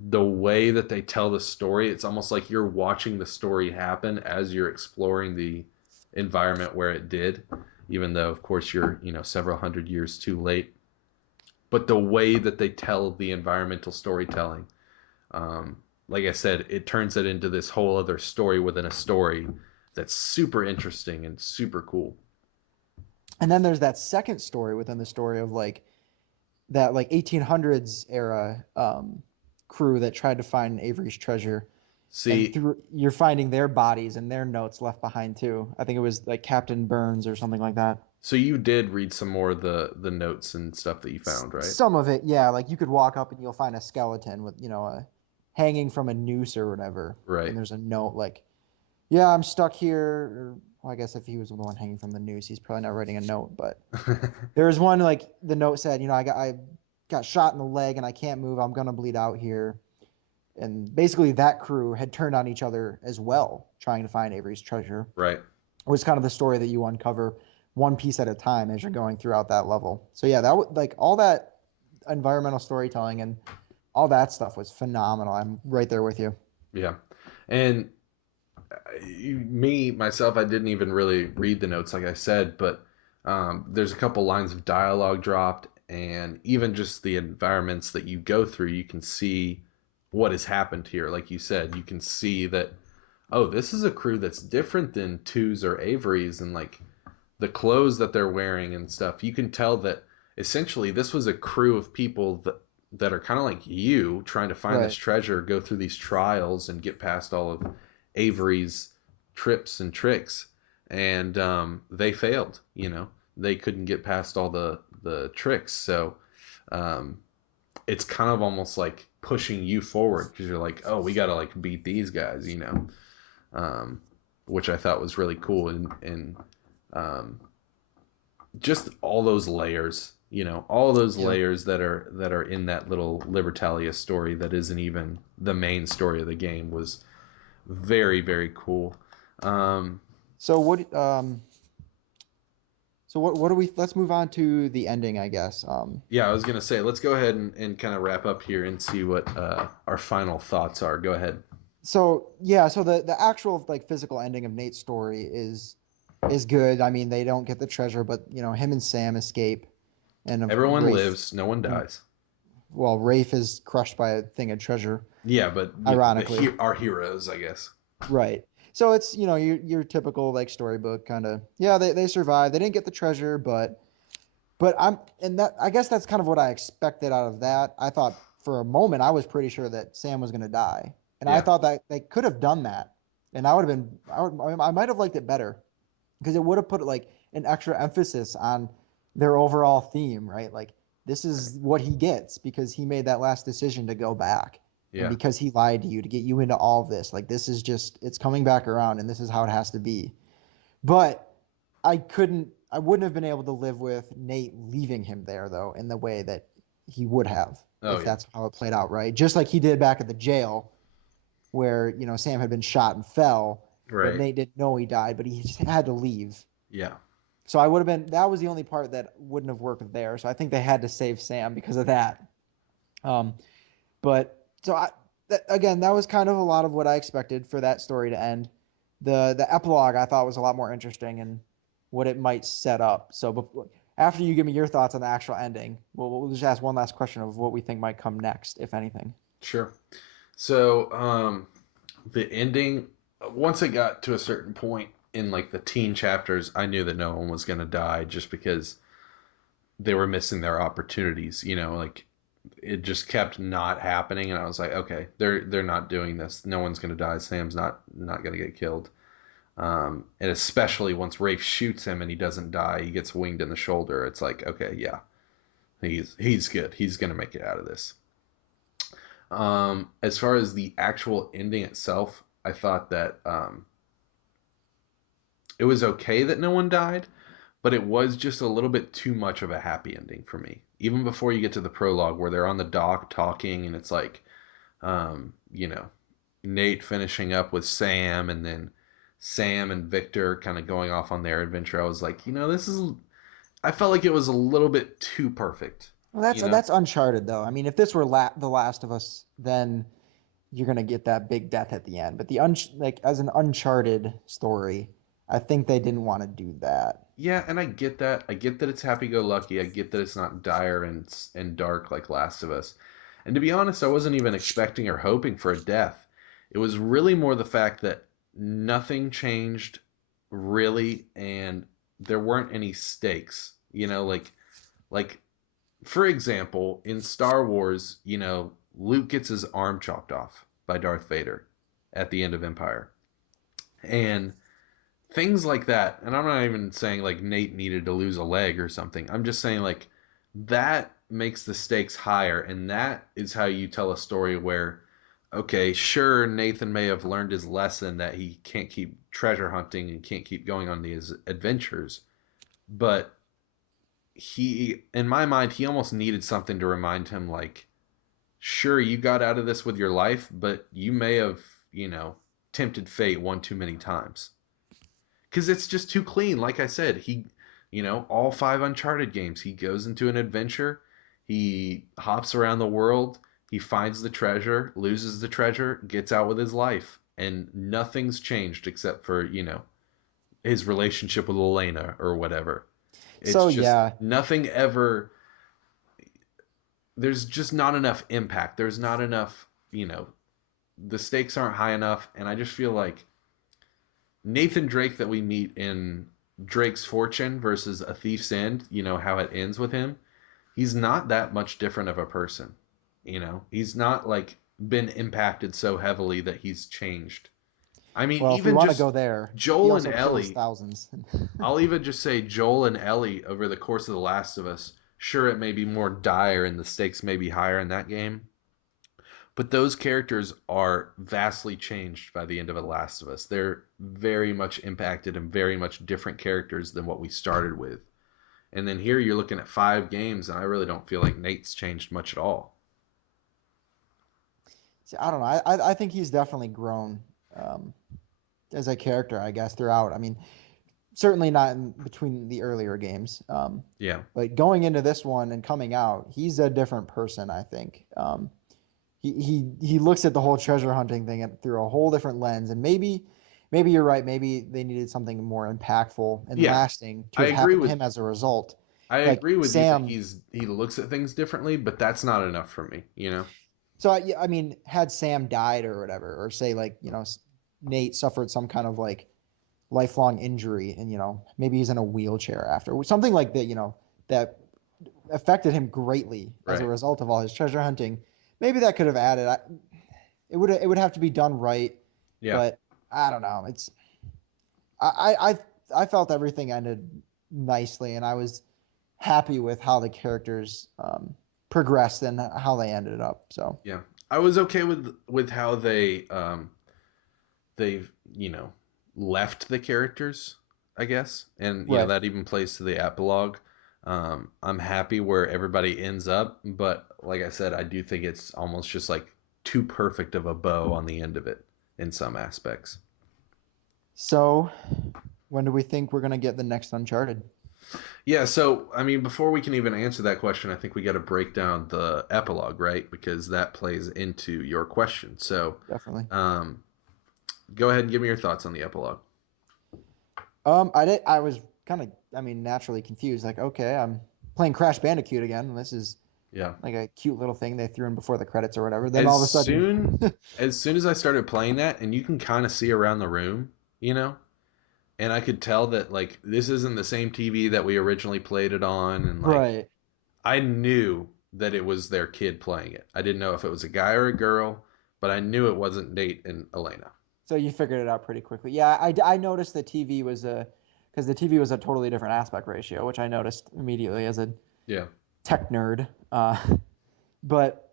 the way that they tell the story, it's almost like you're watching the story happen as you're exploring the environment where it did, even though of course you're several hundred years too late. But the way that they tell the environmental storytelling, um, like I said, it turns it into this whole other story within a story that's super interesting and super cool. And then there's that second story within the story of like that like 1800s era crew that tried to find Avery's treasure, and See, through you're finding their bodies and their notes left behind too. I think it was like Captain Burns or something like that. so you did read some more of the notes and stuff that you found, right? Some of it, yeah. Like you could walk up and you'll find a skeleton with a hanging from a noose or whatever, Right. and there's a note like, "Yeah, I'm stuck here." Or, well, I guess if he was the one hanging from the noose, he's probably not writing a note. But there was one like the note said, I got shot in the leg and I can't move. I'm gonna bleed out here. And basically, that crew had turned on each other as well, trying to find Avery's treasure. Right. It was kind of the story that you uncover one piece at a time as you're going throughout that level. So yeah, that would like all that environmental storytelling and all that stuff was phenomenal. I'm right there with you. Yeah. And me myself, I didn't even really read the notes, like I said, but there's a couple lines of dialogue dropped, and even just the environments that you go through, you can see what has happened here. Like you said, you can see that, oh, this is a crew that's different than Two's or Avery's, and like the clothes that they're wearing and stuff. You can tell that essentially this was a crew of people that are kind of like you, trying to find this Right. treasure, go through these trials, and get past all of Avery's trips and tricks. And they failed. They couldn't get past all the tricks. So um, it's kind of almost like pushing you forward because you're like, oh, we got to like beat these guys. Um, which I thought was really cool. And um, just all those layers, all those Yeah. layers that are in that little Libertalia story that isn't even the main story of the game was very, very cool. Um, So what do we let's move on to the ending, I guess. yeah, I was gonna say, let's go ahead and kind of wrap up here and see what our final thoughts are. Go ahead. So yeah, so the actual like physical ending of Nate's story is good. I mean, they don't get the treasure, but him and Sam escape, and of Everyone Rafe, lives, no one and dies. well, Rafe is crushed by a thing of treasure, Yeah, but ironically. our heroes, I guess. Right. So it's your typical like storybook kind of, yeah, they survive. They didn't get the treasure, but I'm and that I guess that's kind of what I expected out of that. I thought for a moment I was pretty sure that Sam was going to die, and I Yeah, thought that they could have done that, and I might have liked it better because it would have put like an extra emphasis on their overall theme, right? Like this is what he gets because he made that last decision to go back, and yeah, because he lied to you to get you into all of this. Like this is just it's coming back around, and this is how it has to be. But I wouldn't have been able to live with Nate leaving him there though in the way that he would have oh if yeah, that's how it played out, right? Just like he did back at the jail where Sam had been shot and fell, but Right. Nate didn't know he died, but he just had to leave. Yeah. So I would have been that was the only part that wouldn't have worked there. So I think they had to save Sam because of that. Um, but so again, that was kind of a lot of what I expected for that story to end. The epilogue I thought was a lot more interesting and what it might set up. So before, after you give me your thoughts on the actual ending, we'll just ask one last question of what we think might come next, if anything. Sure. So, the ending, once it got to a certain point in like the teen chapters, I knew that no one was going to die just because they were missing their opportunities. Like it just kept not happening, and I was like, okay, they're not doing this. No one's going to die. Sam's not going to get killed. And especially once Rafe shoots him and he doesn't die, he gets winged in the shoulder. It's like, okay, yeah, he's good. He's going to make it out of this. As far as the actual ending itself, I thought that it was okay that no one died, but it was just a little bit too much of a happy ending for me. Even before you get to the prologue where they're on the dock talking and it's like, um, you know, Nate finishing up with Sam and then Sam and Victor kind of going off on their adventure. I was like, I felt like it was a little bit too perfect, Well, you know? that's Uncharted though. I mean, if this were The Last of Us, then you're gonna get that big death at the end. But like as an Uncharted story, I think they didn't want to do that. Yeah, and I get that. I get that it's happy-go-lucky. I get that it's not dire and dark like Last of Us. And to be honest, I wasn't even expecting or hoping for a death. It was really more the fact that nothing changed really, and there weren't any stakes. Like for example, in Star Wars, Luke gets his arm chopped off by Darth Vader at the end of Empire. And things like that. And I'm not even saying like Nate needed to lose a leg or something. I'm just saying like that makes the stakes higher, and that is how you tell a story where, okay, sure, Nathan may have learned his lesson that he can't keep treasure hunting and can't keep going on these adventures, but in my mind, he almost needed something to remind him, like, sure, you got out of this with your life, but you may have, you know, tempted fate one too many times because it's just too clean. Like I said, all five Uncharted games, he goes into an adventure, he hops around the world, he finds the treasure, loses the treasure, gets out with his life, and nothing's changed except for his relationship with Elena or whatever. It's So just yeah, nothing ever. There's just not enough impact. There's not enough. The stakes aren't high enough, and I just feel like Nathan Drake that we meet in Drake's Fortune versus A Thief's End, how it ends with him, he's not that much different of a person. He's not like been impacted so heavily that he's changed. I mean, well, if we even want to just go there, he Joel and also kills Ellie, thousands. I'll even just say Joel and Ellie over the course of The Last of Us. Sure, it may be more dire and the stakes may be higher in that game, but those characters are vastly changed by the end of The Last of Us. They're very much impacted and very much different characters than what we started with. And then here you're looking at 5 games, and I really don't feel like Nate's changed much at all. See, I don't know. I think he's definitely grown um, as a character, I guess, throughout. I mean, certainly not in between the earlier games. Yeah. But going into this one and coming out, he's a different person, I think. He looks at the whole treasure hunting thing through a whole different lens, and maybe you're right. Maybe they needed something more impactful and Yeah. lasting to I have agree happened to with him as a result. I Like agree with you that Sam. he looks at things differently, but that's not enough for me. So I mean, had Sam died or whatever, or say like Nate suffered some kind of like lifelong injury, and maybe he's in a wheelchair after something like that, that affected him greatly as a Right. result of all his treasure hunting. Maybe that could have added. It would have to be done right, Yeah. but I don't know. I felt everything ended nicely, and I was happy with how the characters progressed and how they ended up. So Yeah. I was okay with how they've left the characters, I guess, and right. that even plays to the epilogue. I'm happy where everybody ends up, but like I said, I do think it's almost just like too perfect of a bow on the end of it in some aspects. So, when do we think we're gonna get the next Uncharted? Yeah, so I mean, before we can even answer that question, I think we got to break down the epilogue, right? Because that plays into your question. So, Definitely. um, go ahead and give me your thoughts on the epilogue. I did. I was kind of, I mean, naturally confused. Like, okay, I'm playing Crash Bandicoot again. This is Yeah. like a cute little thing they threw in before the credits or whatever. Then As all of a sudden, soon as soon as I started playing that, and you can kind of see around the room, you know, and I could tell that like this isn't the same TV that we originally played it on, and like right? I knew that it was their kid playing it. I didn't know if it was a guy or a girl, but I knew it wasn't Nate and Elena. So you figured it out pretty quickly. Yeah, I noticed the TV was a because the TV was a totally different aspect ratio, which I noticed immediately as a Yeah. tech nerd. But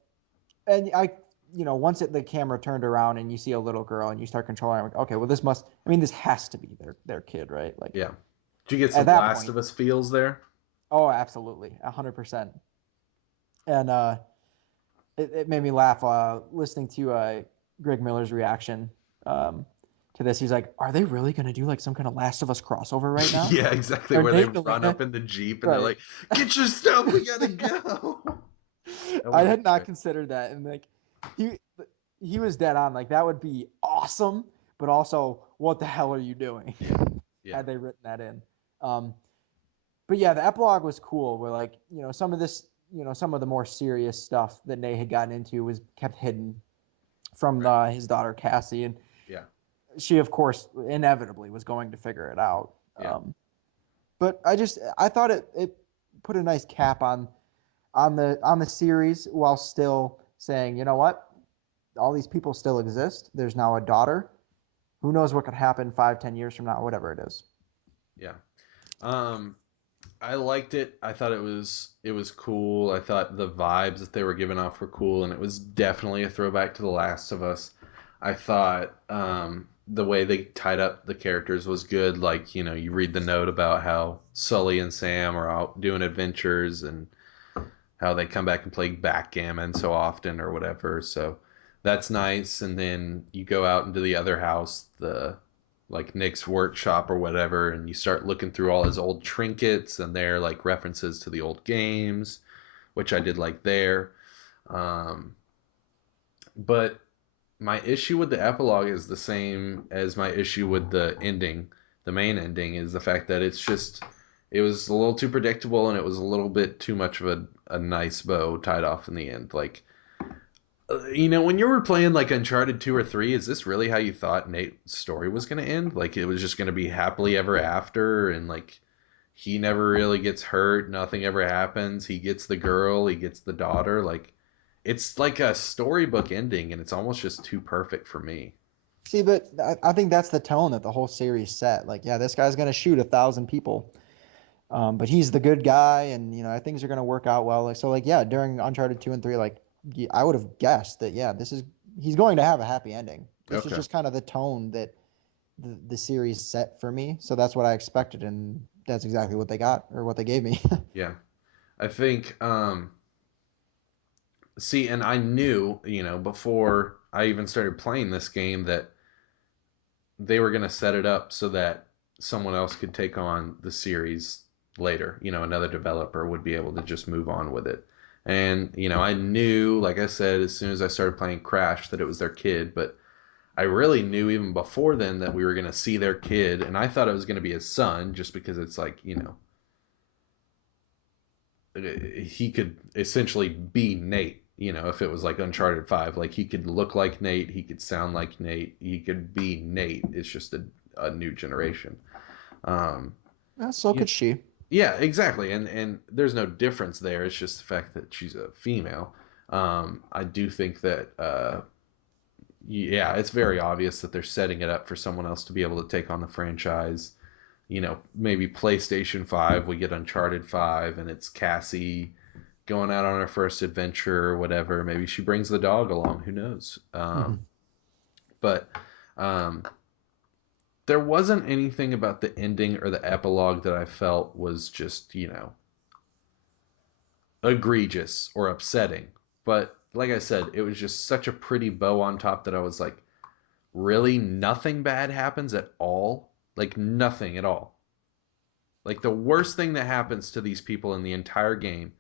and I, once the camera turned around and you see a little girl and you start controlling, I'm like, okay, well, this must. I mean, this has to be their kid, right? Like Yeah. Did you get at some that Last point. of Us feels there? Oh, absolutely, 100%. And it made me laugh listening to Greg Miller's reaction um, to this. He's like, "Are they really going to do like some kind of Last of Us crossover right now? Yeah, exactly. Are Where they Nate and run Elena up in the Jeep and they're right?" like, "Get your stuff, we gotta go." That I would be had not great. considered that, and like he he was dead on. Like that would be awesome, but also, what the hell are you doing? Yeah. Yeah. Had they written that in? Um, but yeah, the epilogue was cool. Where like some of this, some of the more serious stuff that Nate had gotten into was kept hidden from Right. his daughter Cassie, and Yeah. she, of course, inevitably was going to figure it out. Yeah. But I thought it put a nice cap on the series while still saying, you know what, all these people still exist. There's now a daughter. Who knows what could happen 5, 10 years from now, whatever it is. Yeah. Um, I liked it. I thought it was cool. I thought the vibes that they were giving off were cool, and it was definitely a throwback to The Last of Us. I thought the way they tied up the characters was good. Like you read the note about how Sully and Sam are out doing adventures, and how they come back and play backgammon so often or whatever. So that's nice. And then you go out into the other house, the like Nick's workshop or whatever, and you start looking through all his old trinkets, and they're like references to the old games, which I did like there. Um, but my issue with the epilogue is the same as my issue with the ending. The main ending is the fact that it was a little too predictable, and it was a little bit too much of a nice bow tied off in the end. Like, when you were playing like Uncharted 2 or 3, is this really how you thought Nate's story was going to end? Like, it was just going to be happily ever after, and like, he never really gets hurt, nothing ever happens. He gets the girl, he gets the daughter. Like, it's like a storybook ending, and it's almost just too perfect for me. See, but I think that's the tone that the whole series set. Like, yeah, this guy's gonna shoot 1,000 people, but he's the good guy, and things are gonna work out well. Like, so, like, yeah, during Uncharted 2 and 3, like, I would have guessed that, yeah, he's going to have a happy ending. This was Okay. just kind of the tone that the series set for me, so that's what I expected, and that's exactly what they got or what they gave me. Yeah. I think see, and I knew, before I even started playing this game that they were going to set it up so that someone else could take on the series later. Another developer would be able to just move on with it. And, I knew, like I said, as soon as I started playing Crash that it was their kid, but I really knew even before then that we were going to see their kid. And I thought it was going to be his son just because it's like, he could essentially be Nate. If it was like Uncharted 5, like he could look like Nate, he could sound like Nate, he could be Nate. It's just a new generation. Um, Yeah, so you, could she. yeah, exactly. And there's no difference there. It's just the fact that she's a female. I do think that yeah, it's very obvious that they're setting it up for someone else to be able to take on the franchise. Maybe PlayStation 5, we get Uncharted 5, and it's Cassie going out on her first adventure or whatever. Maybe she brings the dog along. Who knows? But um, there wasn't anything about the ending or the epilogue that I felt was just, egregious or upsetting. But like I said, it was just such a pretty bow on top that I was like, really nothing bad happens at all. Like nothing at all. Like the worst thing that happens to these people in the entire game,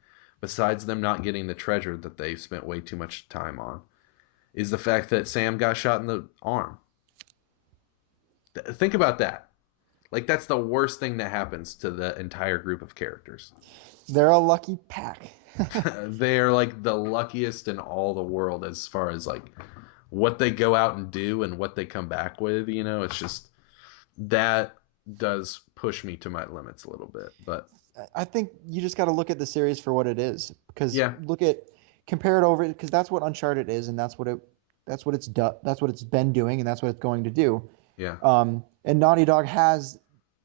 besides them not getting the treasure that they spent way too much time on, is the fact that Sam got shot in the arm. Think about that. Like that's the worst thing that happens to the entire group of characters. They're a lucky pack. They are like the luckiest in all the world as far as like what they go out and do and what they come back with. It's just that does push me to my limits a little bit. But I think you just got to look at the series for what it is, because yeah, compare it over, because that's what Uncharted is, and that's what that's what it's been doing, and that's what it's going to do. yeah, And Naughty Dog has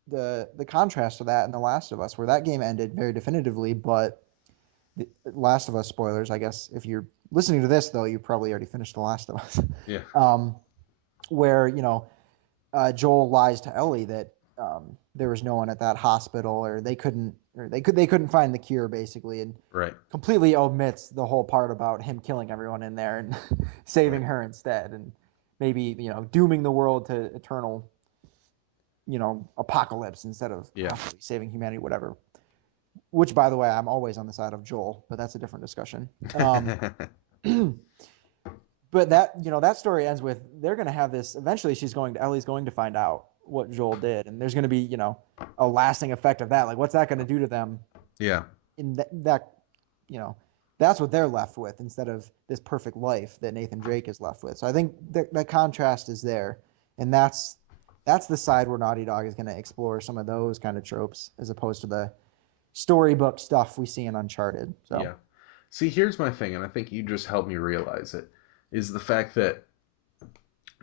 the contrast to that in The Last of Us, where that game ended very definitively, but the Last of Us spoilers, I guess if you're listening to this though, you probably already finished The Last of Us. yeah, um, where Joel lies to Ellie that there was no one at that hospital, or they couldn't find the cure basically, and right, completely omits the whole part about him killing everyone in there and saving right, her instead, and maybe dooming the world to eternal apocalypse instead of yeah, possibly saving humanity, whatever. Which, by the way, I'm always on the side of Joel, but that's a different discussion. But that story ends with they're going to have this eventually. Ellie's going to find out what Joel did, and there's going to be a lasting effect of that. Like, what's that going to do to them yeah, in that you know that's what they're left with, instead of this perfect life that Nathan Drake is left with. So I think that contrast is there, and that's the side where Naughty Dog is going to explore some of those kind of tropes, as opposed to the storybook stuff we see in Uncharted. So yeah. See, here's my thing, and I think you just helped me realize it, is the fact that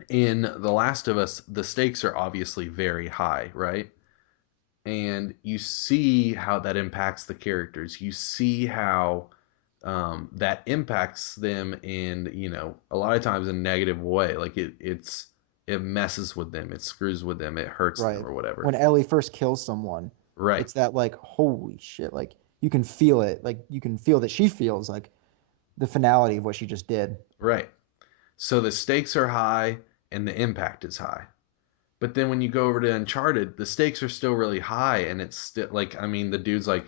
in The Last of Us, the stakes are obviously very high, right? And you see how that impacts the characters. You see how that impacts them in a lot of times in a negative way. Like it messes with them, it screws with them, it hurts them right, or whatever. when Ellie first kills someone, Right, it's that, like, holy shit, like you can feel it, like you can feel that she feels like the finality of what she just did. right. So the stakes are high and the impact is high. But then when you go over to Uncharted, the stakes are still really high, and it's still like, I mean, the dude's like,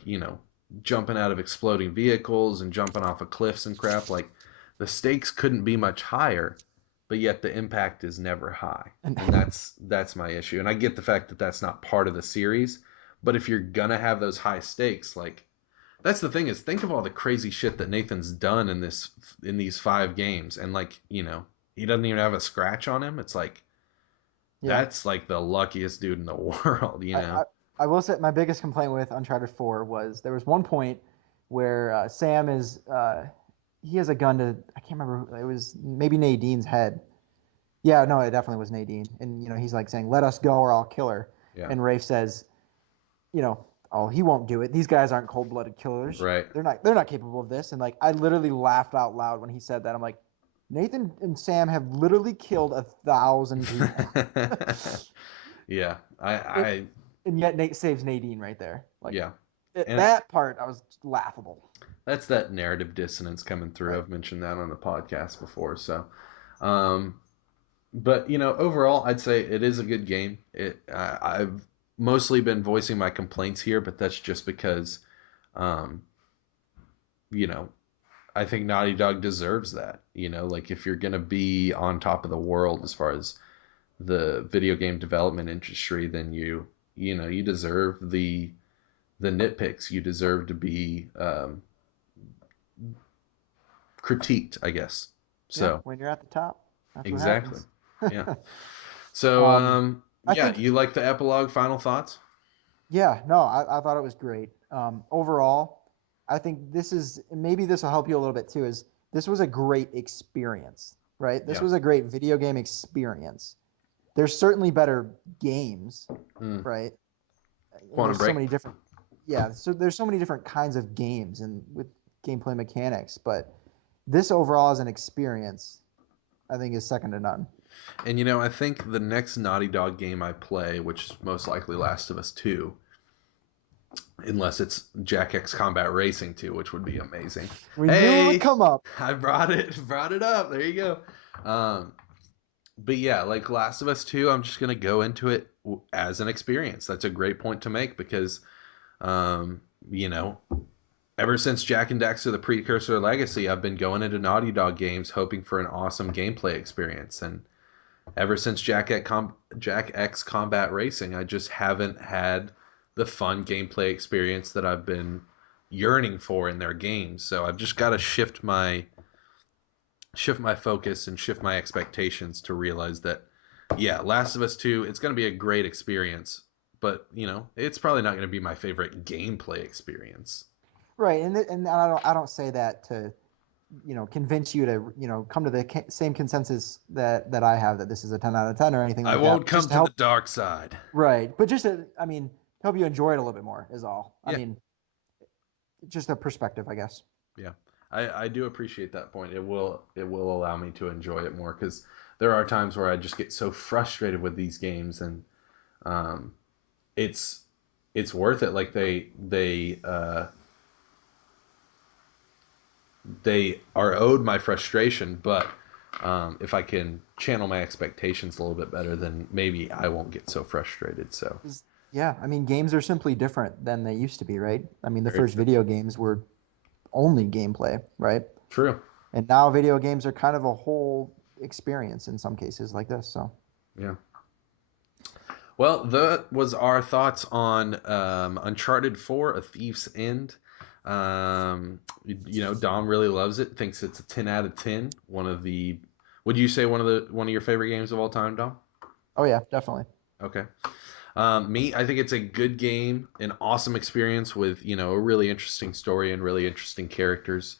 jumping out of exploding vehicles and jumping off of cliffs and crap. Like, the stakes couldn't be much higher, but yet the impact is never high, And and that's my issue. And I get the fact that that's not part of the series, but if you're gonna have those high stakes, like that's the thing is, think of all the crazy shit that Nathan's done in these 5 games, and like he doesn't even have a scratch on him. It's like yeah, that's like the luckiest dude in the world, I, I I will say my biggest complaint with Uncharted 4 was there was one point where Sam is he has a gun to, I can't remember, it was maybe Nadine's head. Yeah, no, it definitely was Nadine. And he's like saying, "Let us go or I'll kill her." Yeah, And Rafe says, "Oh, he won't do it. These guys aren't cold-blooded killers. right. They're not capable of this." And like I literally laughed out loud when he said that. I'm like, Nathan and Sam have literally killed 1,000 people. Yeah, it, I and yet Nate saves Nadine right there. Like yeah, and that part, I was laughable. that's that narrative dissonance coming through. Right. I've mentioned that on the podcast before. So, um, but overall, I'd say it is a good game. I've mostly been voicing my complaints here, but that's just because, um, you know, I think Naughty Dog deserves that. Like if you're gonna be on top of the world as far as the video game development industry, then you deserve the nitpicks. You deserve to be critiqued, I guess. Yeah, So when you're at the top, that's what exactly, happens. yeah. So um, I yeah, think you like the epilogue? Final thoughts? Yeah, no, I thought it was great. Overall, I think maybe this will help you a little bit too. Is this was a great experience, right? This Yeah. was a great video game experience. There's certainly better games, Mm. right? And Quantum Break. so there's so many different kinds of games and with gameplay mechanics, but this overall as an experience, I think is second to none. And I think the next Naughty Dog game I play, which is most likely Last of Us 2, unless it's Jack X Combat Racing 2, which would be amazing. We knew it would Hey, come up. I brought it up. There you go. Um, But yeah, like Last of Us 2, I'm just gonna go into it as an experience. That's a great point to make because, um, you know, ever since Jack and Daxter, the precursor Legacy, I've been going into Naughty Dog games hoping for an awesome gameplay experience. And ever since Jack X Combat Racing, I just haven't had the fun gameplay experience that I've been yearning for in their games. So I've just got to shift my focus and shift my expectations to realize that yeah, Last of Us 2, it's going to be a great experience, but it's probably not going to be my favorite gameplay experience. Right, and I don't say that to convince you to come to the same consensus that I have that this is a 10 out of 10 or anything I like that. won't come Just to to the help, dark side. right? But just to, I mean, help you enjoy it a little bit more is all. I Yeah, mean, just a perspective, I guess. yeah. I do appreciate that point. It will allow me to enjoy it more because there are times where I just get so frustrated with these games, and um, it's it's worth it. Like they are owed my frustration, but if I can channel my expectations a little bit better, then maybe I won't get so frustrated. So Yeah, I mean, games are simply different than they used to be, right? I mean, the very first true. video games were only gameplay, right? True. And now video games are kind of a whole experience in some cases like this. So, Yeah. Well, that was our thoughts on Uncharted 4: A Thief's End. Dom really loves it. Thinks it's a 10 out of 10. One of the, would you say one of your favorite games of all time, Dom? oh yeah, definitely. Okay. Me, I think it's a good game, an awesome experience with a really interesting story and really interesting characters.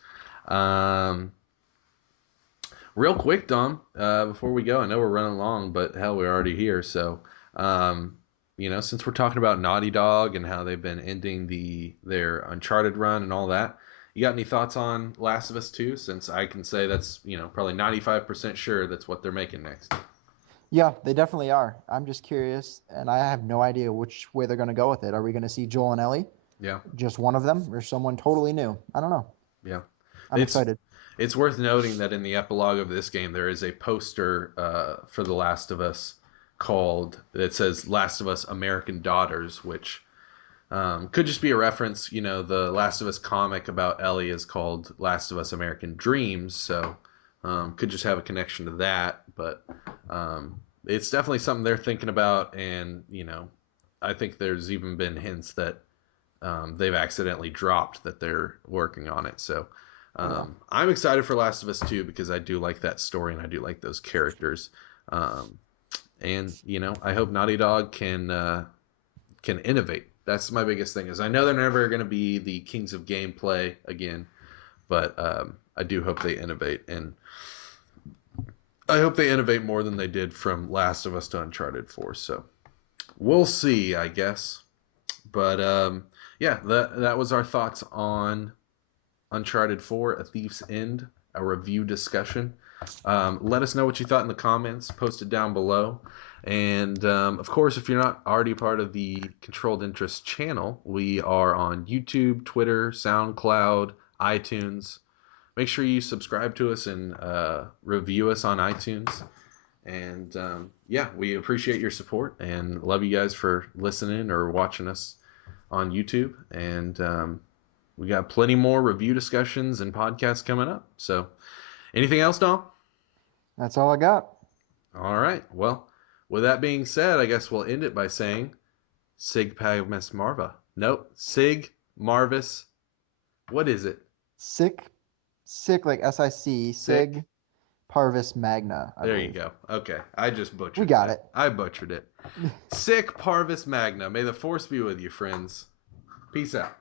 Um, Real quick, Dom, before we go, I know we're running long, but hell, we're already here. So, um, since we're talking about Naughty Dog and how they've been ending their Uncharted run and all that, you got any thoughts on Last of Us 2? Since I can say that's probably 95% sure that's what they're making next. Yeah, they definitely are. I'm just curious, and I have no idea which way they're going to go with it. Are we going to see Joel and Ellie, Yeah, just one of them, or someone totally new? I don't know. yeah. I'm It's excited. it's worth noting that in the epilogue of this game there is a poster for The Last of Us called that says "Last of Us American Daughters," which could just be a reference. The Last of Us comic about Ellie is called Last of Us American Dreams, so could just have a connection to that. But it's definitely something they're thinking about, and I think there's even been hints that they've accidentally dropped that they're working on it. So Oh yeah. I'm excited for Last of Us 2 because I do like that story and I do like those characters. Um, and I hope Naughty Dog can innovate. That's my biggest thing. Is I know they're never going to be the kings of gameplay again, but I do hope they innovate, and I hope they innovate more than they did from Last of Us to Uncharted 4. So we'll see, I guess. But yeah, that was our thoughts on Uncharted 4: A Thief's End, a review discussion. Let us know what you thought in the comments. Post it down below. And of course, if you're not already part of the Controlled Interest channel, we are on YouTube, Twitter, SoundCloud, iTunes. Make sure you subscribe to us and review us on iTunes. And yeah, we appreciate your support and love you guys for listening or watching us on YouTube. And we got plenty more review discussions and podcasts coming up. So, anything else, Dom? That's all I got. All right. Well, with that being said, I guess we'll end it by saying Sig Pagmas Marva. Nope. Sig Marvis. What is it? Sick, sick like SIC, Sick? Sig Parvis Magna, I There you believe. go. Okay. I just We butchered got that. it. I butchered it. Sick Parvis Magna. May the force be with you, friends. Peace out.